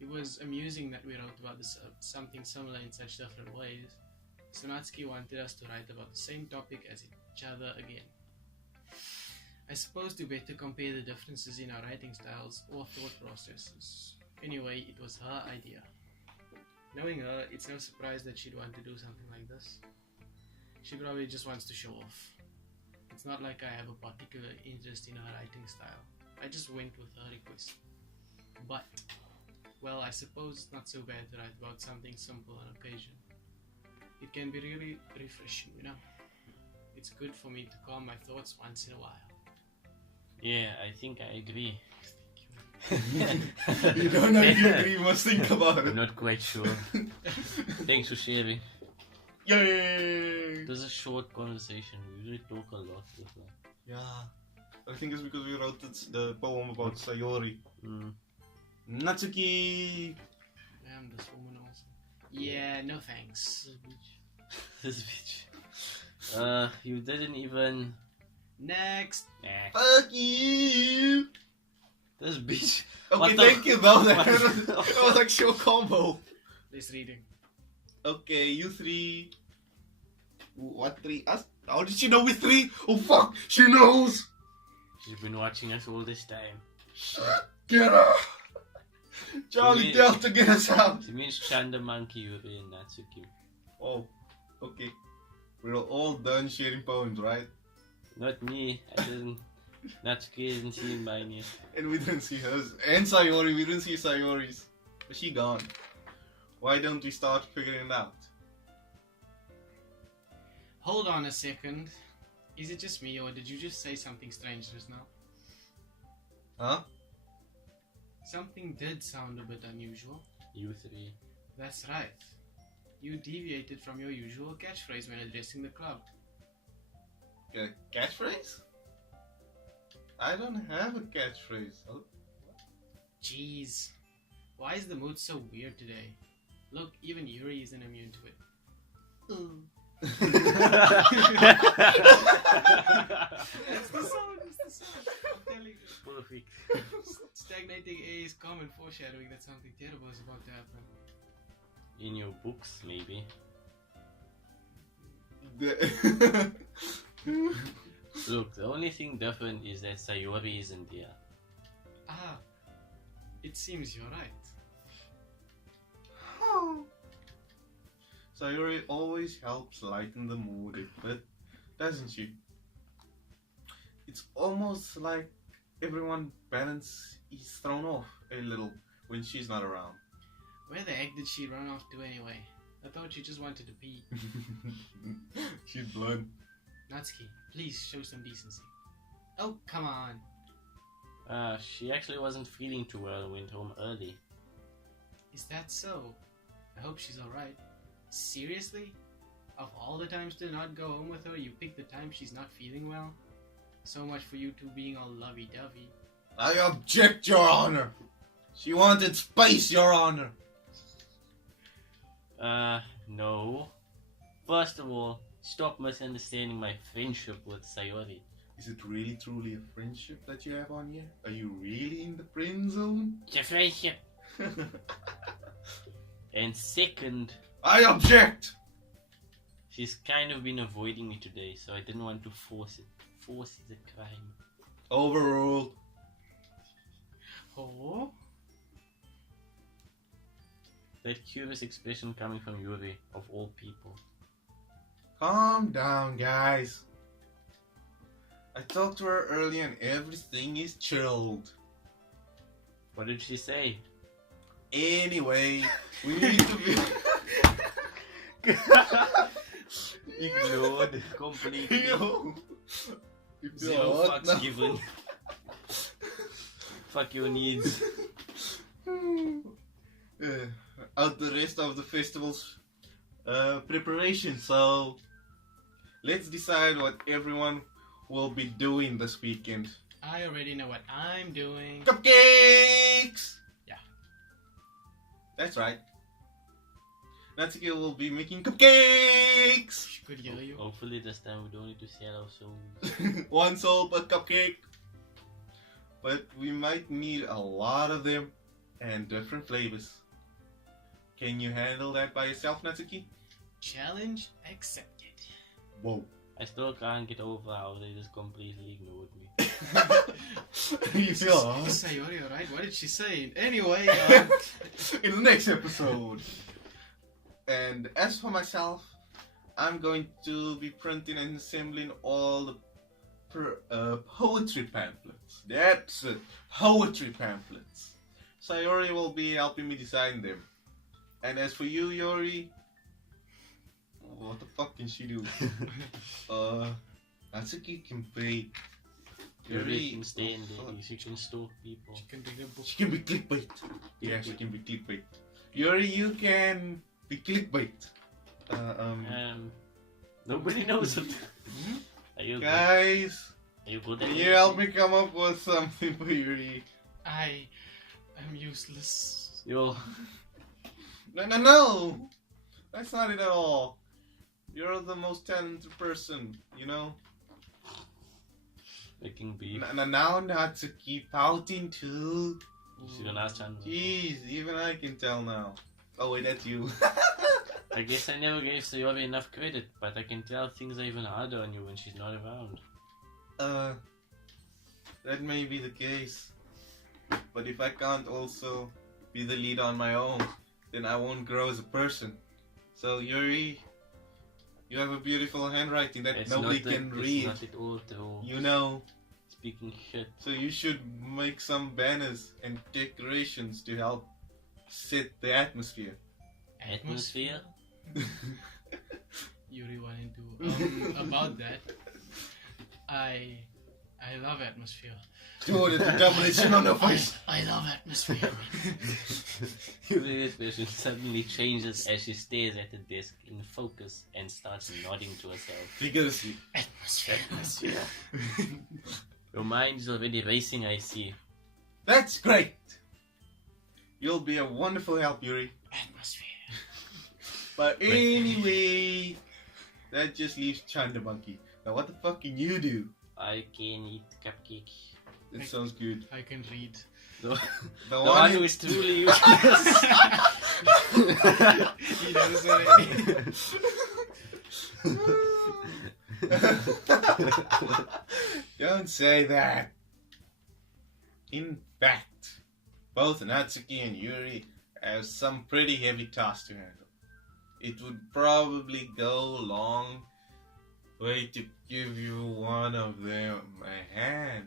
it was amusing that we wrote about this, something similar in such different ways. So Natsuki wanted us to write about the same topic as each other again. I suppose to better compare the differences in our writing styles or thought processes. Anyway, it was her idea. Knowing her, it's no surprise that she'd want to do something like this. She probably just wants to show off. It's not like I have a particular interest in her writing style. I just went with her request. But, well, I suppose it's not so bad to write about something simple on occasion. It can be really refreshing, you know? It's good for me to calm my thoughts once in a while. Yeah, I think I agree. You don't know if you agree, you must think about I'm it. not quite sure. Thanks for sharing. Yay! It was a short conversation. We usually talk a lot with her. Yeah. I think it's because we wrote the poem about Sayori. Natsuki! Damn, this woman also. Yeah, no thanks. This bitch. You didn't even. Next! Nah. Fuck you! This bitch. Okay, What the- thank you though. what That the- was like show combo. Let's reading. Okay, you three. What three? Us? How did she know we three? Oh fuck, she knows! She's been watching us all this time. Get her! Charlie Really? Delta, get us out! She means Chanda Monkey, Yuri, and Natsuki. Oh, okay. We're all done sharing poems, right? Not me. I didn't. Natsuki hasn't seen mine yet. And we didn't see hers. And Sayori, we didn't see Sayori's. Is she gone? Why don't we start figuring it out? Hold on a second. Is it just me, or did you just say something strange just now? Huh? Something did sound a bit unusual. You three. That's right. You deviated from your usual catchphrase when addressing the club. A catchphrase? I don't have a catchphrase. Oh. Jeez. Why is the mood so weird today? Look, even Yuri isn't immune to it. It's the sound, it's the sound. I'm telling you. Perfect. Stagnating air is common foreshadowing that something terrible is about to happen. In your books, maybe. Look, the only thing different is that Sayori isn't here. Ah, it seems you're right. Sayori always helps lighten the mood a bit, doesn't she? It's almost like everyone's balance is thrown off a little when she's not around. Where the heck did she run off to anyway? I thought she just wanted to pee. She's blood. Natsuki, please show some decency. Oh, come on. She actually wasn't feeling too well and went home early. Is that so? I hope she's alright. Seriously? Of all the times to not go home with her, you picked the time she's not feeling well? So much for you two being all lovey-dovey. I object, Your Honor! She wanted space, Your Honor! No. First of all, stop misunderstanding my friendship with Sayori. Is it really truly a friendship that you have on here? Are you really in the friend zone? It's a friendship. And second, I object! she's kind of been avoiding me today, so I didn't want to force it. Force is a crime. Overruled. Oh? That curious expression coming from Yuri, of all people. Calm down, guys. I talked to her earlier and everything is chilled. What did she say? Anyway, we need to be... Ignored completely. Yo. Zero What fucks now? given. Fuck your needs. Out the rest of the festival's preparation, so let's decide what everyone will be doing this weekend. I already know what I'm doing. Cupcakes! Yeah. That's right. Natsuki will be making cupcakes! Good hear you. Hopefully this time we don't need to sell our souls. 1 soul per cupcake. But we might need a lot of them and different flavors. Can you handle that by yourself, Natsuki? Challenge accepted. Whoa. I still can't get over how they just completely ignored me. You feel Is Sayori alright? What did she say? Anyway, in the next episode. And as for myself, I'm going to be printing and assembling all the poetry pamphlets. That's it, poetry pamphlets. Sayori will be helping me design them. And as for you, Yori, what the fuck can she do? Natsuki can bake. Yuri can stay in there. She can stalk people. she can dig a book. She can be clickbait. Yeah, she can be clickbait. Yuri, you can be clickbait. Nobody knows what. Are you good? Guys, Are you good at can you anything? help me come up with something for Yuri? I am useless. Yo, No! That's not it at all. You're the most talented person, you know? making beef. Now Natsuki pouting too. She's gonna ask Chan. Jeez, even I can tell now. Oh wait, that's you. I guess I never gave Sayori enough credit, but I can tell things are even harder on you when she's not around. That may be the case. But if I can't also be the lead on my own, then I won't grow as a person. So Yuri, you have a beautiful handwriting that It's nobody not can that, read. It's not at all true. You know. Speaking shit. So you should make some banners and decorations to help set the atmosphere. Atmosphere? Yuri wanted to about that. I love atmosphere. Dude, it's a domination on the face. I love atmosphere. Yuri's expression suddenly changes as she stares at the desk in focus and starts nodding to herself. Vigorously. Atmosphere. Your mind is already racing, I see. That's great. You'll be a wonderful help, Yuri. Atmosphere. But anyway, that just leaves Chanda Monkey. Now what the fuck can you do? I can eat cupcake. That sounds good. I can read. The The one who is truly useless. He knows already. Don't say that. In fact, both Natsuki and Yuri have some pretty heavy tasks to handle. It would probably go a long way to give you one of them a hand.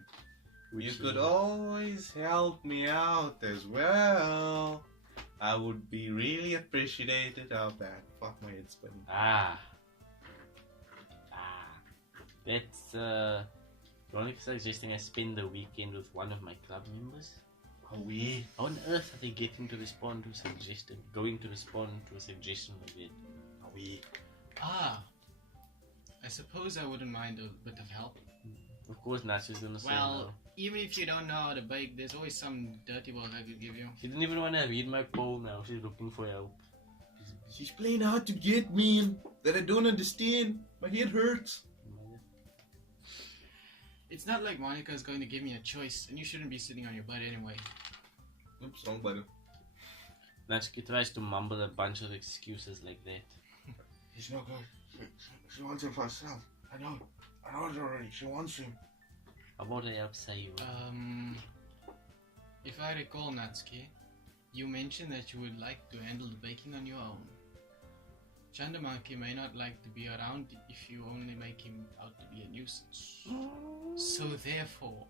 You could always help me out as well. I would be really appreciated of that. Fuck, my head's spinning. That's Veronica suggesting I spend the weekend with one of my club members. Are we? How on earth are they getting to respond to a suggestion? Going to respond to a suggestion like that? Are we? I suppose I wouldn't mind a bit of help. Of course, Natsu's gonna say Well, no. even if you don't know how to bake, there's always some dirty work I could give you. She didn't even want to read my poll now. She's looking for help. She's playing hard to get me and that I don't understand. My head hurts. It's not like Monica is going to give me a choice, and you shouldn't be sitting on your butt anyway. Oops, wrong button. Natsuki tries to mumble a bunch of excuses like that. He's not good. She wants him for herself. I know it already. She wants him. How about I help Sayu? If I recall, Natsuki, you mentioned that you would like to handle the baking on your own. Chandamonkey may not like to be around if you only make him out to be a nuisance. So therefore,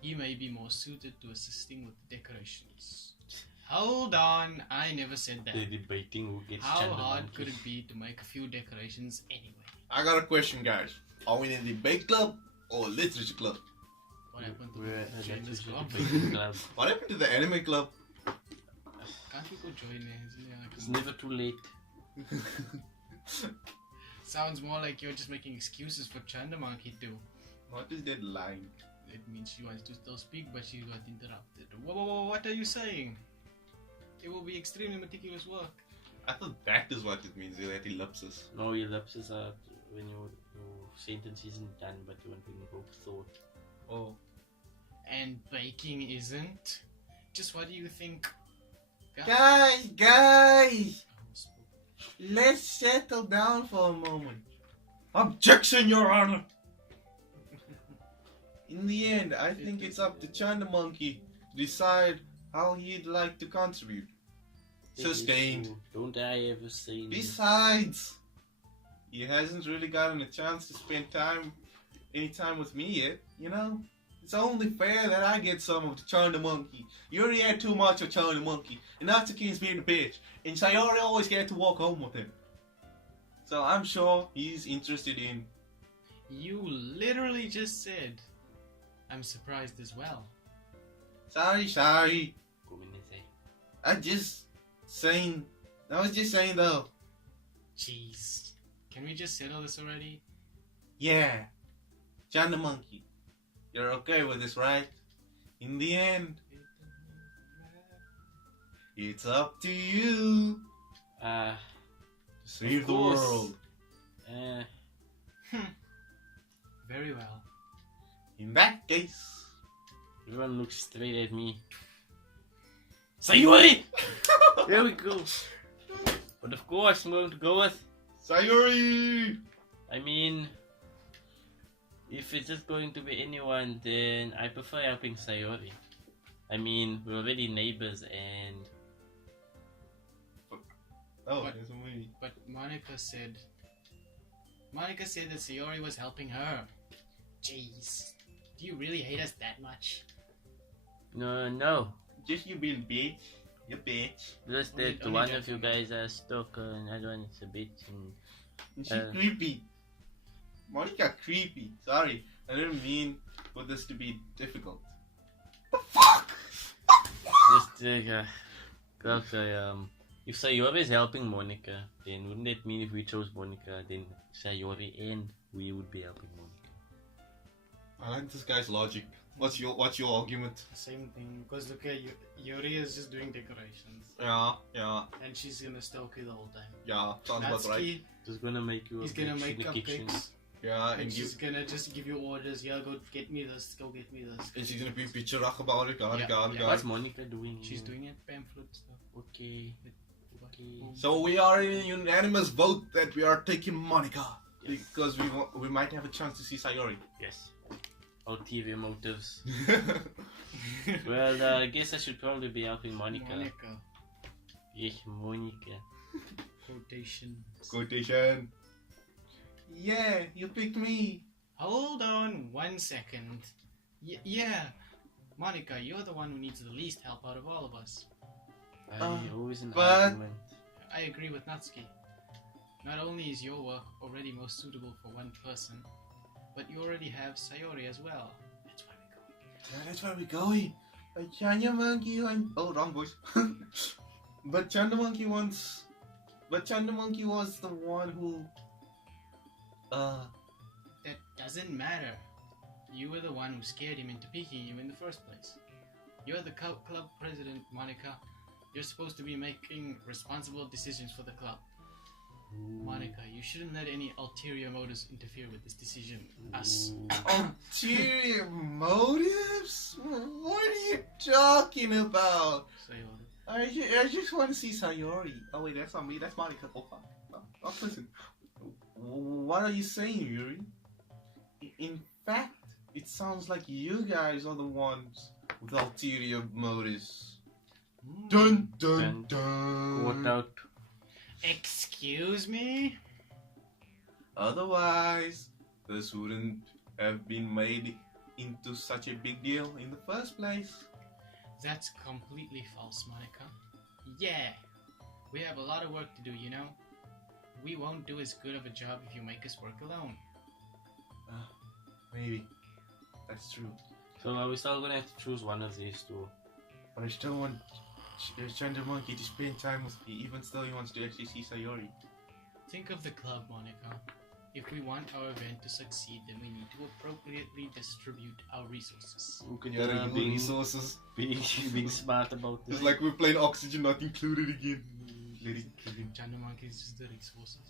he may be more suited to assisting with the decorations. Hold on, I never said that. They're debating who gets How Chandamonkey. hard could it be to make a few decorations anyway? I got a question, guys. Are we in the debate club or literature club? What happened to We're at the Genders the Club? debating club. What happened to the anime club? Can't people join there? Isn't there It's never too late. Sounds more like you're just making excuses for Chandamonkey too. What is that line? It means she wants to still speak, but she got interrupted. Whoa, what are you saying? It will be extremely meticulous work. I thought that is what it means, that ellipsis. No, ellipses are when your sentence isn't done, but you want to invoke thought. Oh. And baking isn't? Just what do you think? Guys! Let's settle down for a moment. Objection, Your Honor! In the end, I think it's up to Chandamonkey to decide how he'd like to contribute. Sustained. Don't I ever say no? Besides, he hasn't really gotten a chance to spend any time with me yet, you know? It's only fair that I get some of the Chandamonkey. You already had too much of Chandamonkey, and Natsuki's being a bitch, and Sayori always get to walk home with him. So I'm sure he's interested in... You literally just said, I'm surprised as well. Sorry. I was just saying though. Jeez. Can we just settle this already? Yeah. Chandamonkey. You're okay with this, right? In the end, it's up to you. Save the course. world. Very well. In that case, Everyone looks straight at me. Sayuri! There we go. But of course, I'm going to go with. Sayori! I mean, if it's just going to be anyone, then I prefer helping Sayori. I mean, we're already neighbors, and There's a movie. But Monica said that Sayori was helping her. Jeez. Do you really hate us that much? no. Just you being bitch. You bitch. Just Only- that only one that of you one. guys are stalker and another one is a bitch. And She's Uh. creepy. Monica creepy. Sorry, I didn't mean for this to be difficult. The fuck? just if Sayori is helping Monica, then wouldn't that mean if we chose Monica, then Sayori and we would be helping Monica? I like this guy's logic. What's your argument? Same thing. Because look at Yuri is just doing decorations. Yeah. And she's gonna stalk you the whole time. Yeah, sounds about right. Natsuki, Just gonna make you a he's gonna bitch make in the kitchen. cupcakes. Yeah, And and she's gonna just give you orders. Yeah, go get me this. Go get me this. she's gonna be bitcherach about it. Yeah. What's Monica doing? She's doing it pamphlet stuff. Okay. So we are in a unanimous vote that we are taking Monica Yes. because we might have a chance to see Sayori. Yes. Ulterior motives. Well, I guess I should probably be helping Monica. Yes, Monica. Quotation. Yeah, you picked me. Hold on 1 second. Yeah, Monica, you're the one who needs the least help out of all of us. Always an but- argument. I agree with Natsuki. Not only is your work already most suitable for one person, but you already have Sayori as well. That's why we're going. Yeah, that's where we're going. But Chanda Monkey and wrong voice. But Chanda Monkey was the one who That doesn't matter. You were the one who scared him into picking you in the first place. You're the club president, Monica. You're supposed to be making responsible decisions for the club. Monica, you shouldn't let any ulterior motives interfere with this decision. Us. ulterior motives? What are you talking about? Sayori. I just want to see Sayori. Oh wait, that's not me. That's Monica. Oh fuck. Oh, listen. What are you saying, Yuri? In fact, it sounds like you guys are the ones with ulterior motives. Dun dun What dun. out? Excuse me? Otherwise, this wouldn't have been made into such a big deal in the first place. That's completely false, Monica. Yeah, we have a lot of work to do, you know? We won't do as good of a job if you make us work alone. Maybe. That's true. So are we still gonna have to choose one of these two? But I still want Chanda Monkey to spend time with me, even still he wants to actually see Sayori. Think of the club, Monica. If we want our event to succeed, then we need to appropriately distribute our resources. Resources. being smart about this. It's like we're playing Oxygen Not Included again. Let it kill him. Chanda Monkey is just the resources.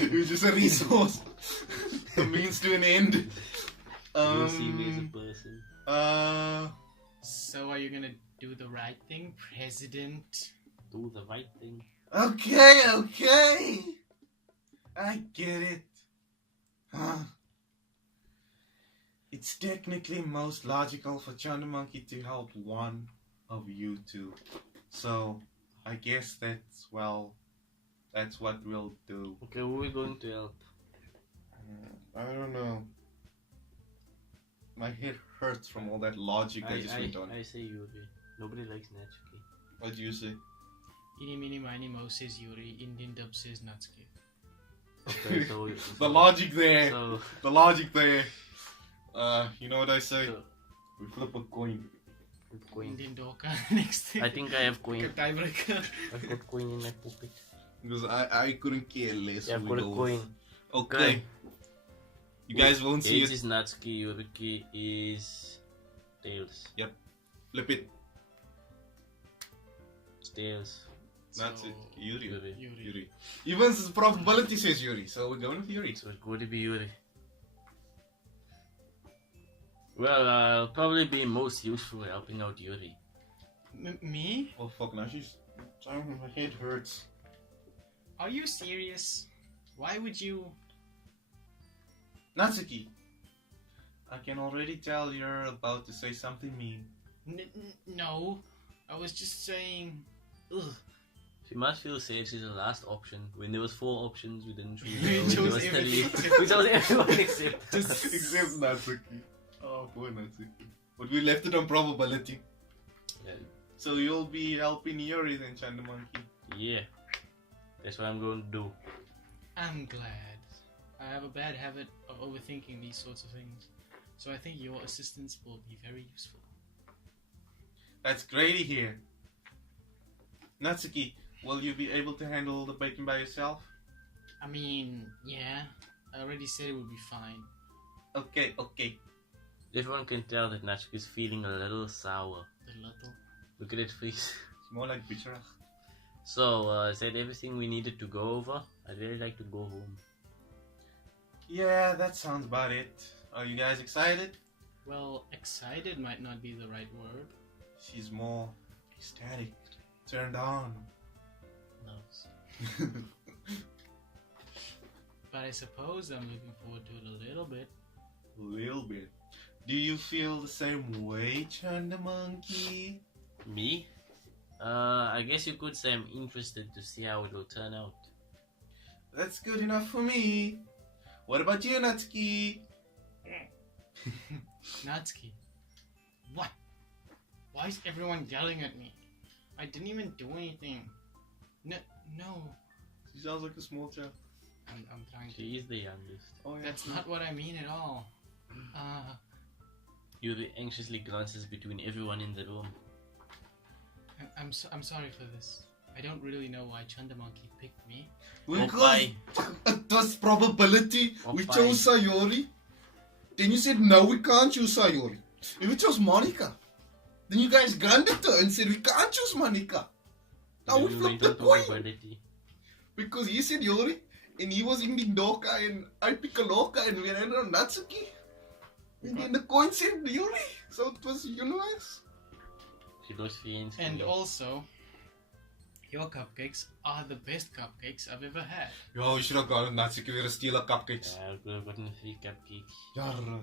It was just a resource. A means to an end. You'll see me as a person. So are you gonna do the right thing, President? Do the right thing. Okay. I get it. It's technically most logical for Chanda Monkey to help one of you two. So, I guess that's what we'll do. Okay, who are we going to help? I don't know. My head hurts from all that logic I just went on. I say Yuri. Nobody likes Natsuki. What do you say? Eeny, meeny, miny, mo says Yuri. Indian dub says Natsuki. Okay, so The logic there. So, The logic there. You know what I say? so We flip a coin. coin. Indian Doka next thing. I think I have coin. A tiebreaker. I've got coin in my pocket. Because I couldn't care less. Yeah, I've who got a goes. coin. Okay. You guys won't see Gage it. is Natsuki, Yuriki is Tails. Flip it. It's Tails. That's it. Yuri. Yuri. Yuri. Even the probability says Yuri, so we're going with Yuri. So it's going to be Yuri. Well, I'll probably be most useful helping out Yuri. Me? Oh fuck, now she's. My head hurts. Are you serious? Why would you? Natsuki, I can already tell you're about to say something mean. No, I was just saying. Ugh. She must feel safe. She's the last option. When there was 4 options, we didn't choose. We her. chose was everything. we chose everyone except Just Except Natsuki. Oh, poor Natsuki. But we left it on probability. Yeah, So you'll be helping Yuri then, Chanda Monkey. Yeah, that's what I'm going to do. I'm glad. I have a bad habit of overthinking these sorts of things, so I think your assistance will be very useful. That's great to hear. Natsuki, will you be able to handle the baking by yourself? I mean, yeah, I already said it would be fine. Okay. Everyone can tell that Natsuki's feeling a little sour. The little. Look at his face. It's more like bitterach. So, is that everything we needed to go over? I'd really like to go home. Yeah, that sounds about it. Are you guys excited? Well, excited might not be the right word. She's more ecstatic, turned on. Loves. But I suppose I'm looking forward to it a little bit. A little bit. Do you feel the same way, Chanda Monkey? Me? I guess you could say I'm interested to see how it will turn out. That's good enough for me. What about you, Natsuki? Natsuki. What? Why is everyone yelling at me? I didn't even do anything. No. She sounds like a small child. I'm trying to. She is the youngest. Oh yeah. That's not what I mean at all. Yuri anxiously glances between everyone in the room. I'm sorry for this. I don't really know why Chanda Monkey picked me. Because it was probability. We Oppai. chose Sayori. Then you said no, we can't choose Sayori. And we chose Monica. Then you guys gunned at her and said we can't choose Monica. Now we flipped the coin. Because he said Yori and he was in the Doka and I picked a Loka and we ended on Natsuki. And then the coin said Yuri. So it was universe. She looks fancy. And also, your cupcakes are the best cupcakes I've ever had. Yo, we should have gone Natsuki weer steal a cupcakes. I could have gotten 3 cupcakes. Jarre.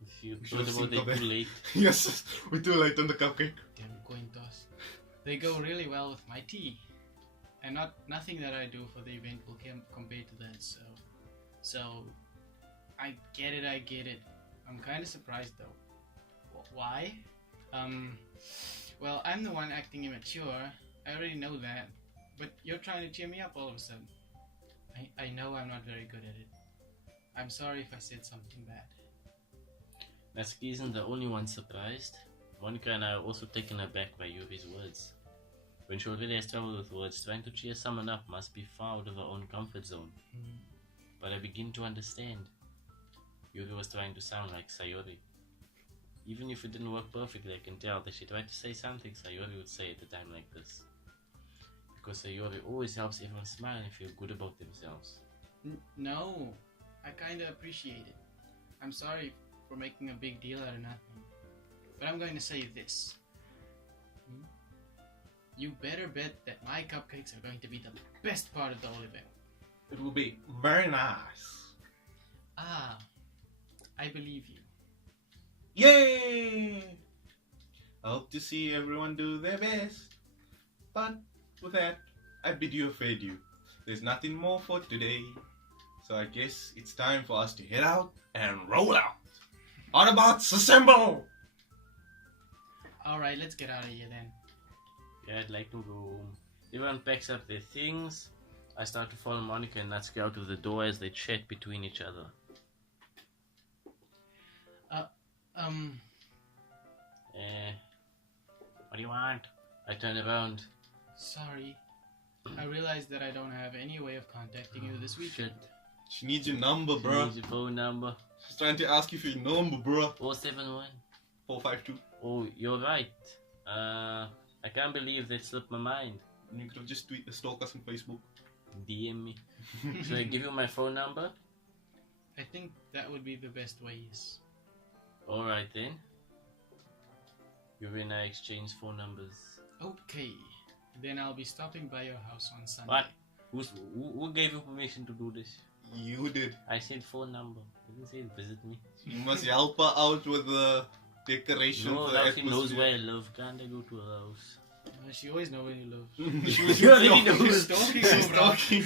If you We thought should've about seen it the too late. Yes, we're too late on the cupcake. Damn coin toss. They go really well with my tea. And nothing that I do for the event will compare to that, so I get it. I'm kind of surprised though. Why? Well, I'm the one acting immature. I already know that. But you're trying to cheer me up all of a sudden. I know I'm not very good at it. I'm sorry if I said something bad. Natsuki isn't the only one surprised. Monica and I are also taken aback by Yuri's words. When she already has trouble with words, trying to cheer someone up must be far out of her own comfort zone. But I begin to understand. Yuri was trying to sound like Sayori. Even if it didn't work perfectly, I can tell that she tried to say something Sayori would say at a time like this. Because Sayori always helps everyone smile and feel good about themselves. No, I kinda appreciate it. I'm sorry for making a big deal out of nothing. But I'm going to say this. You better bet that my cupcakes are going to be the best part of the whole event. It will be very nice. Ah, I believe you. Yay! I hope to see everyone do their best. But with that, I bid you a fair due. There's nothing more for today. So I guess it's time for us to head out and roll out. Autobots, assemble! Alright, let's get out of here then. Yeah, I'd like to go home. Everyone packs up their things. I start to follow Monica and Natsuki out of the door as they chat between each other. What do you want? I turn around. Sorry. I realized that I don't have any way of contacting you this weekend. Shit. She needs your number, She bruh. needs your phone number. She's trying to ask you for your number, bruh. 471. 452. Oh, you're right. I can't believe that slipped my mind. You could have just stalked us on Facebook. DM me. Should I give you my phone number? I think that would be the best way, yes. Alright then. You and I exchange phone numbers. Okay. Then I'll be stopping by your house on Sunday. What? Who gave you permission to do this? You did. I said phone number. I didn't say visit me. You must help her out with the decoration No, for the now she knows atmosphere. where I live. Can't I go to her house? She always knows where you live. She was You already know. She's stalking She's you, bro. stalking.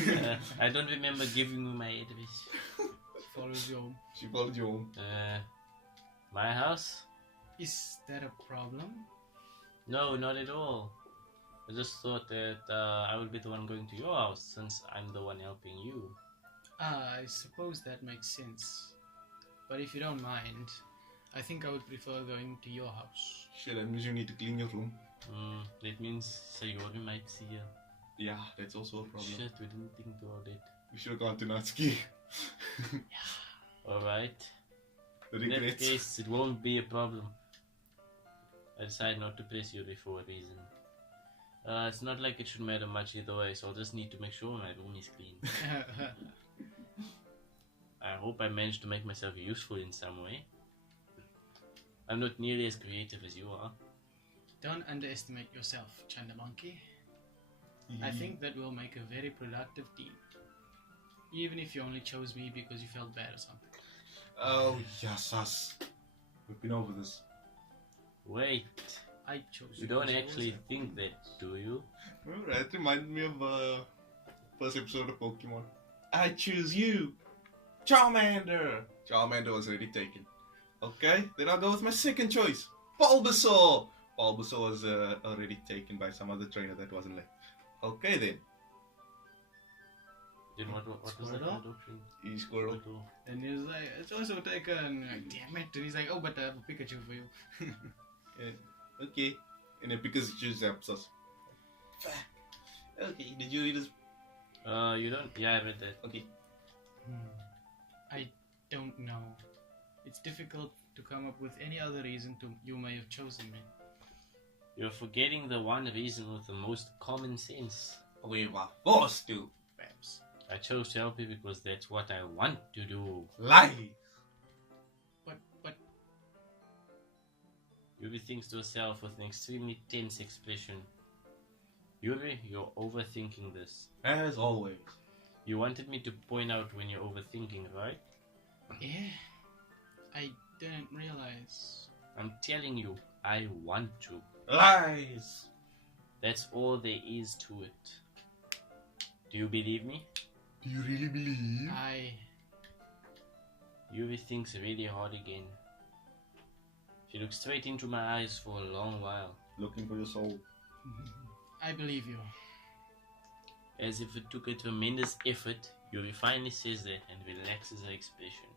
I don't remember giving you my address. Follows you home. She followed you home. My house? Is that a problem? No, not at all. I just thought that I would be the one going to your house since I'm the one helping you. I suppose that makes sense. But if you don't mind, I think I would prefer going to your house. Shit, that means you need to clean your room. That means Sayori might see you. Yeah, that's also a problem. Shit, we didn't think about it. We should have gone to Natsuki. Alright. In that Regrets. case, it won't be a problem. I decided not to press Yuri for a reason. It's not like it should matter much either way, so I'll just need to make sure my room is clean. I hope I managed to make myself useful in some way. I'm not nearly as creative as you are. Don't underestimate yourself, Chanda Monkey. I think that will make a very productive team. Even if you only chose me because you felt bad or something. Oh, yes, us. We've been over this. Wait, I chose you don't because I actually was think that, do you? Remember, that reminded me of first episode of Pokemon. I choose you, Charmander. Charmander was already taken. Okay, then I'll go with my second choice, Bulbasaur. Bulbasaur was already taken by some other trainer that wasn't left. Okay then, Then what was the Squirtle? third option? Squirtle. And he was like, it's also taken. Like, damn it. And he's like, oh, but I have a Pikachu for you. Okay, and then Pikachu zaps us. Okay, did you read this? You don't? Yeah, I read that. Okay. I don't know. It's difficult to come up with any other reason you may have chosen me. You're forgetting the one reason with the most common sense. We were forced to. Perhaps. I chose to help you because that's what I want to do. Lie. But Yuri thinks to herself with an extremely tense expression. Yuri, you're overthinking this. As always. You wanted me to point out when you're overthinking, right? yeah, I didn't realize. I'm telling you, I want to. Lies. That's all there is to it. Do you believe me? Do you really believe? Yuri thinks really hard again. She looks straight into my eyes for a long while, Looking for your soul. I believe you. as if it took a tremendous effort. Yuri finally says that and relaxes her expression.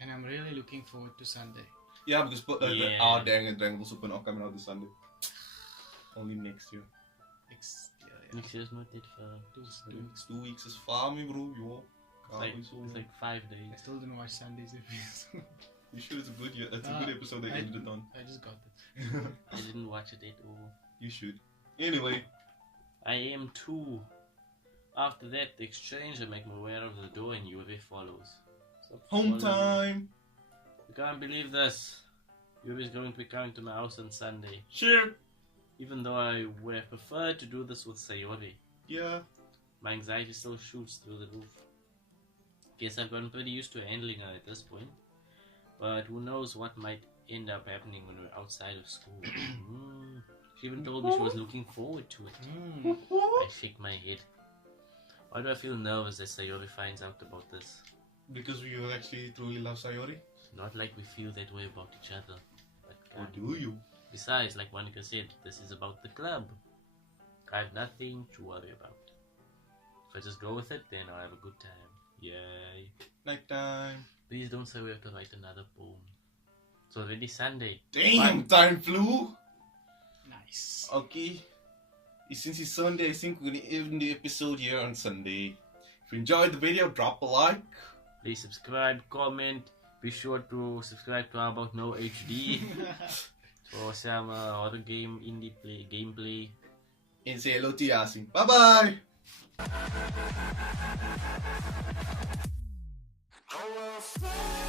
And I'm really looking forward to Sunday. Yeah, because Yeah. our Dang and Dragon Ball Super are coming out this Sunday. Only next year. Next year's not that far. 2 weeks. 2 weeks is far, me bro. Yo. It's like 5 I days. still didn't watch Sunday's episode. You sure it's a good it's a good episode they ended it on. I just got it. I didn't watch it at all. You should. Anyway. I am too. After that exchange, I make my way out of the door and Yuri follows. Stop Home following me. time. I can't believe this. Yuri's going to be coming to my house on Sunday. Sure. Even though I would have preferred to do this with Sayori, Yeah. my anxiety still shoots through the roof. Guess I've gotten pretty used to handling her at this point. But who knows what might end up happening when we're outside of school. She even told me she was looking forward to it. I shake my head. Why do I feel nervous as Sayori finds out about this? Because we actually truly love Sayori. Not like we feel that way about each other. But Or God. do you? Besides, like Monica said, this is about the club. I have nothing to worry about. If I just go with it, then I'll have a good time. Yay. Nighttime. Please don't say we have to write another poem. It's already Sunday. Damn, time flew. Nice. Okay. Since it's Sunday, I think we're gonna end the episode here on Sunday. If you enjoyed the video, drop a like. Please subscribe, comment. Be sure to subscribe to How About No HD for some horror game, indie play, gameplay. And say hello to Yasin. Bye bye. I will fly.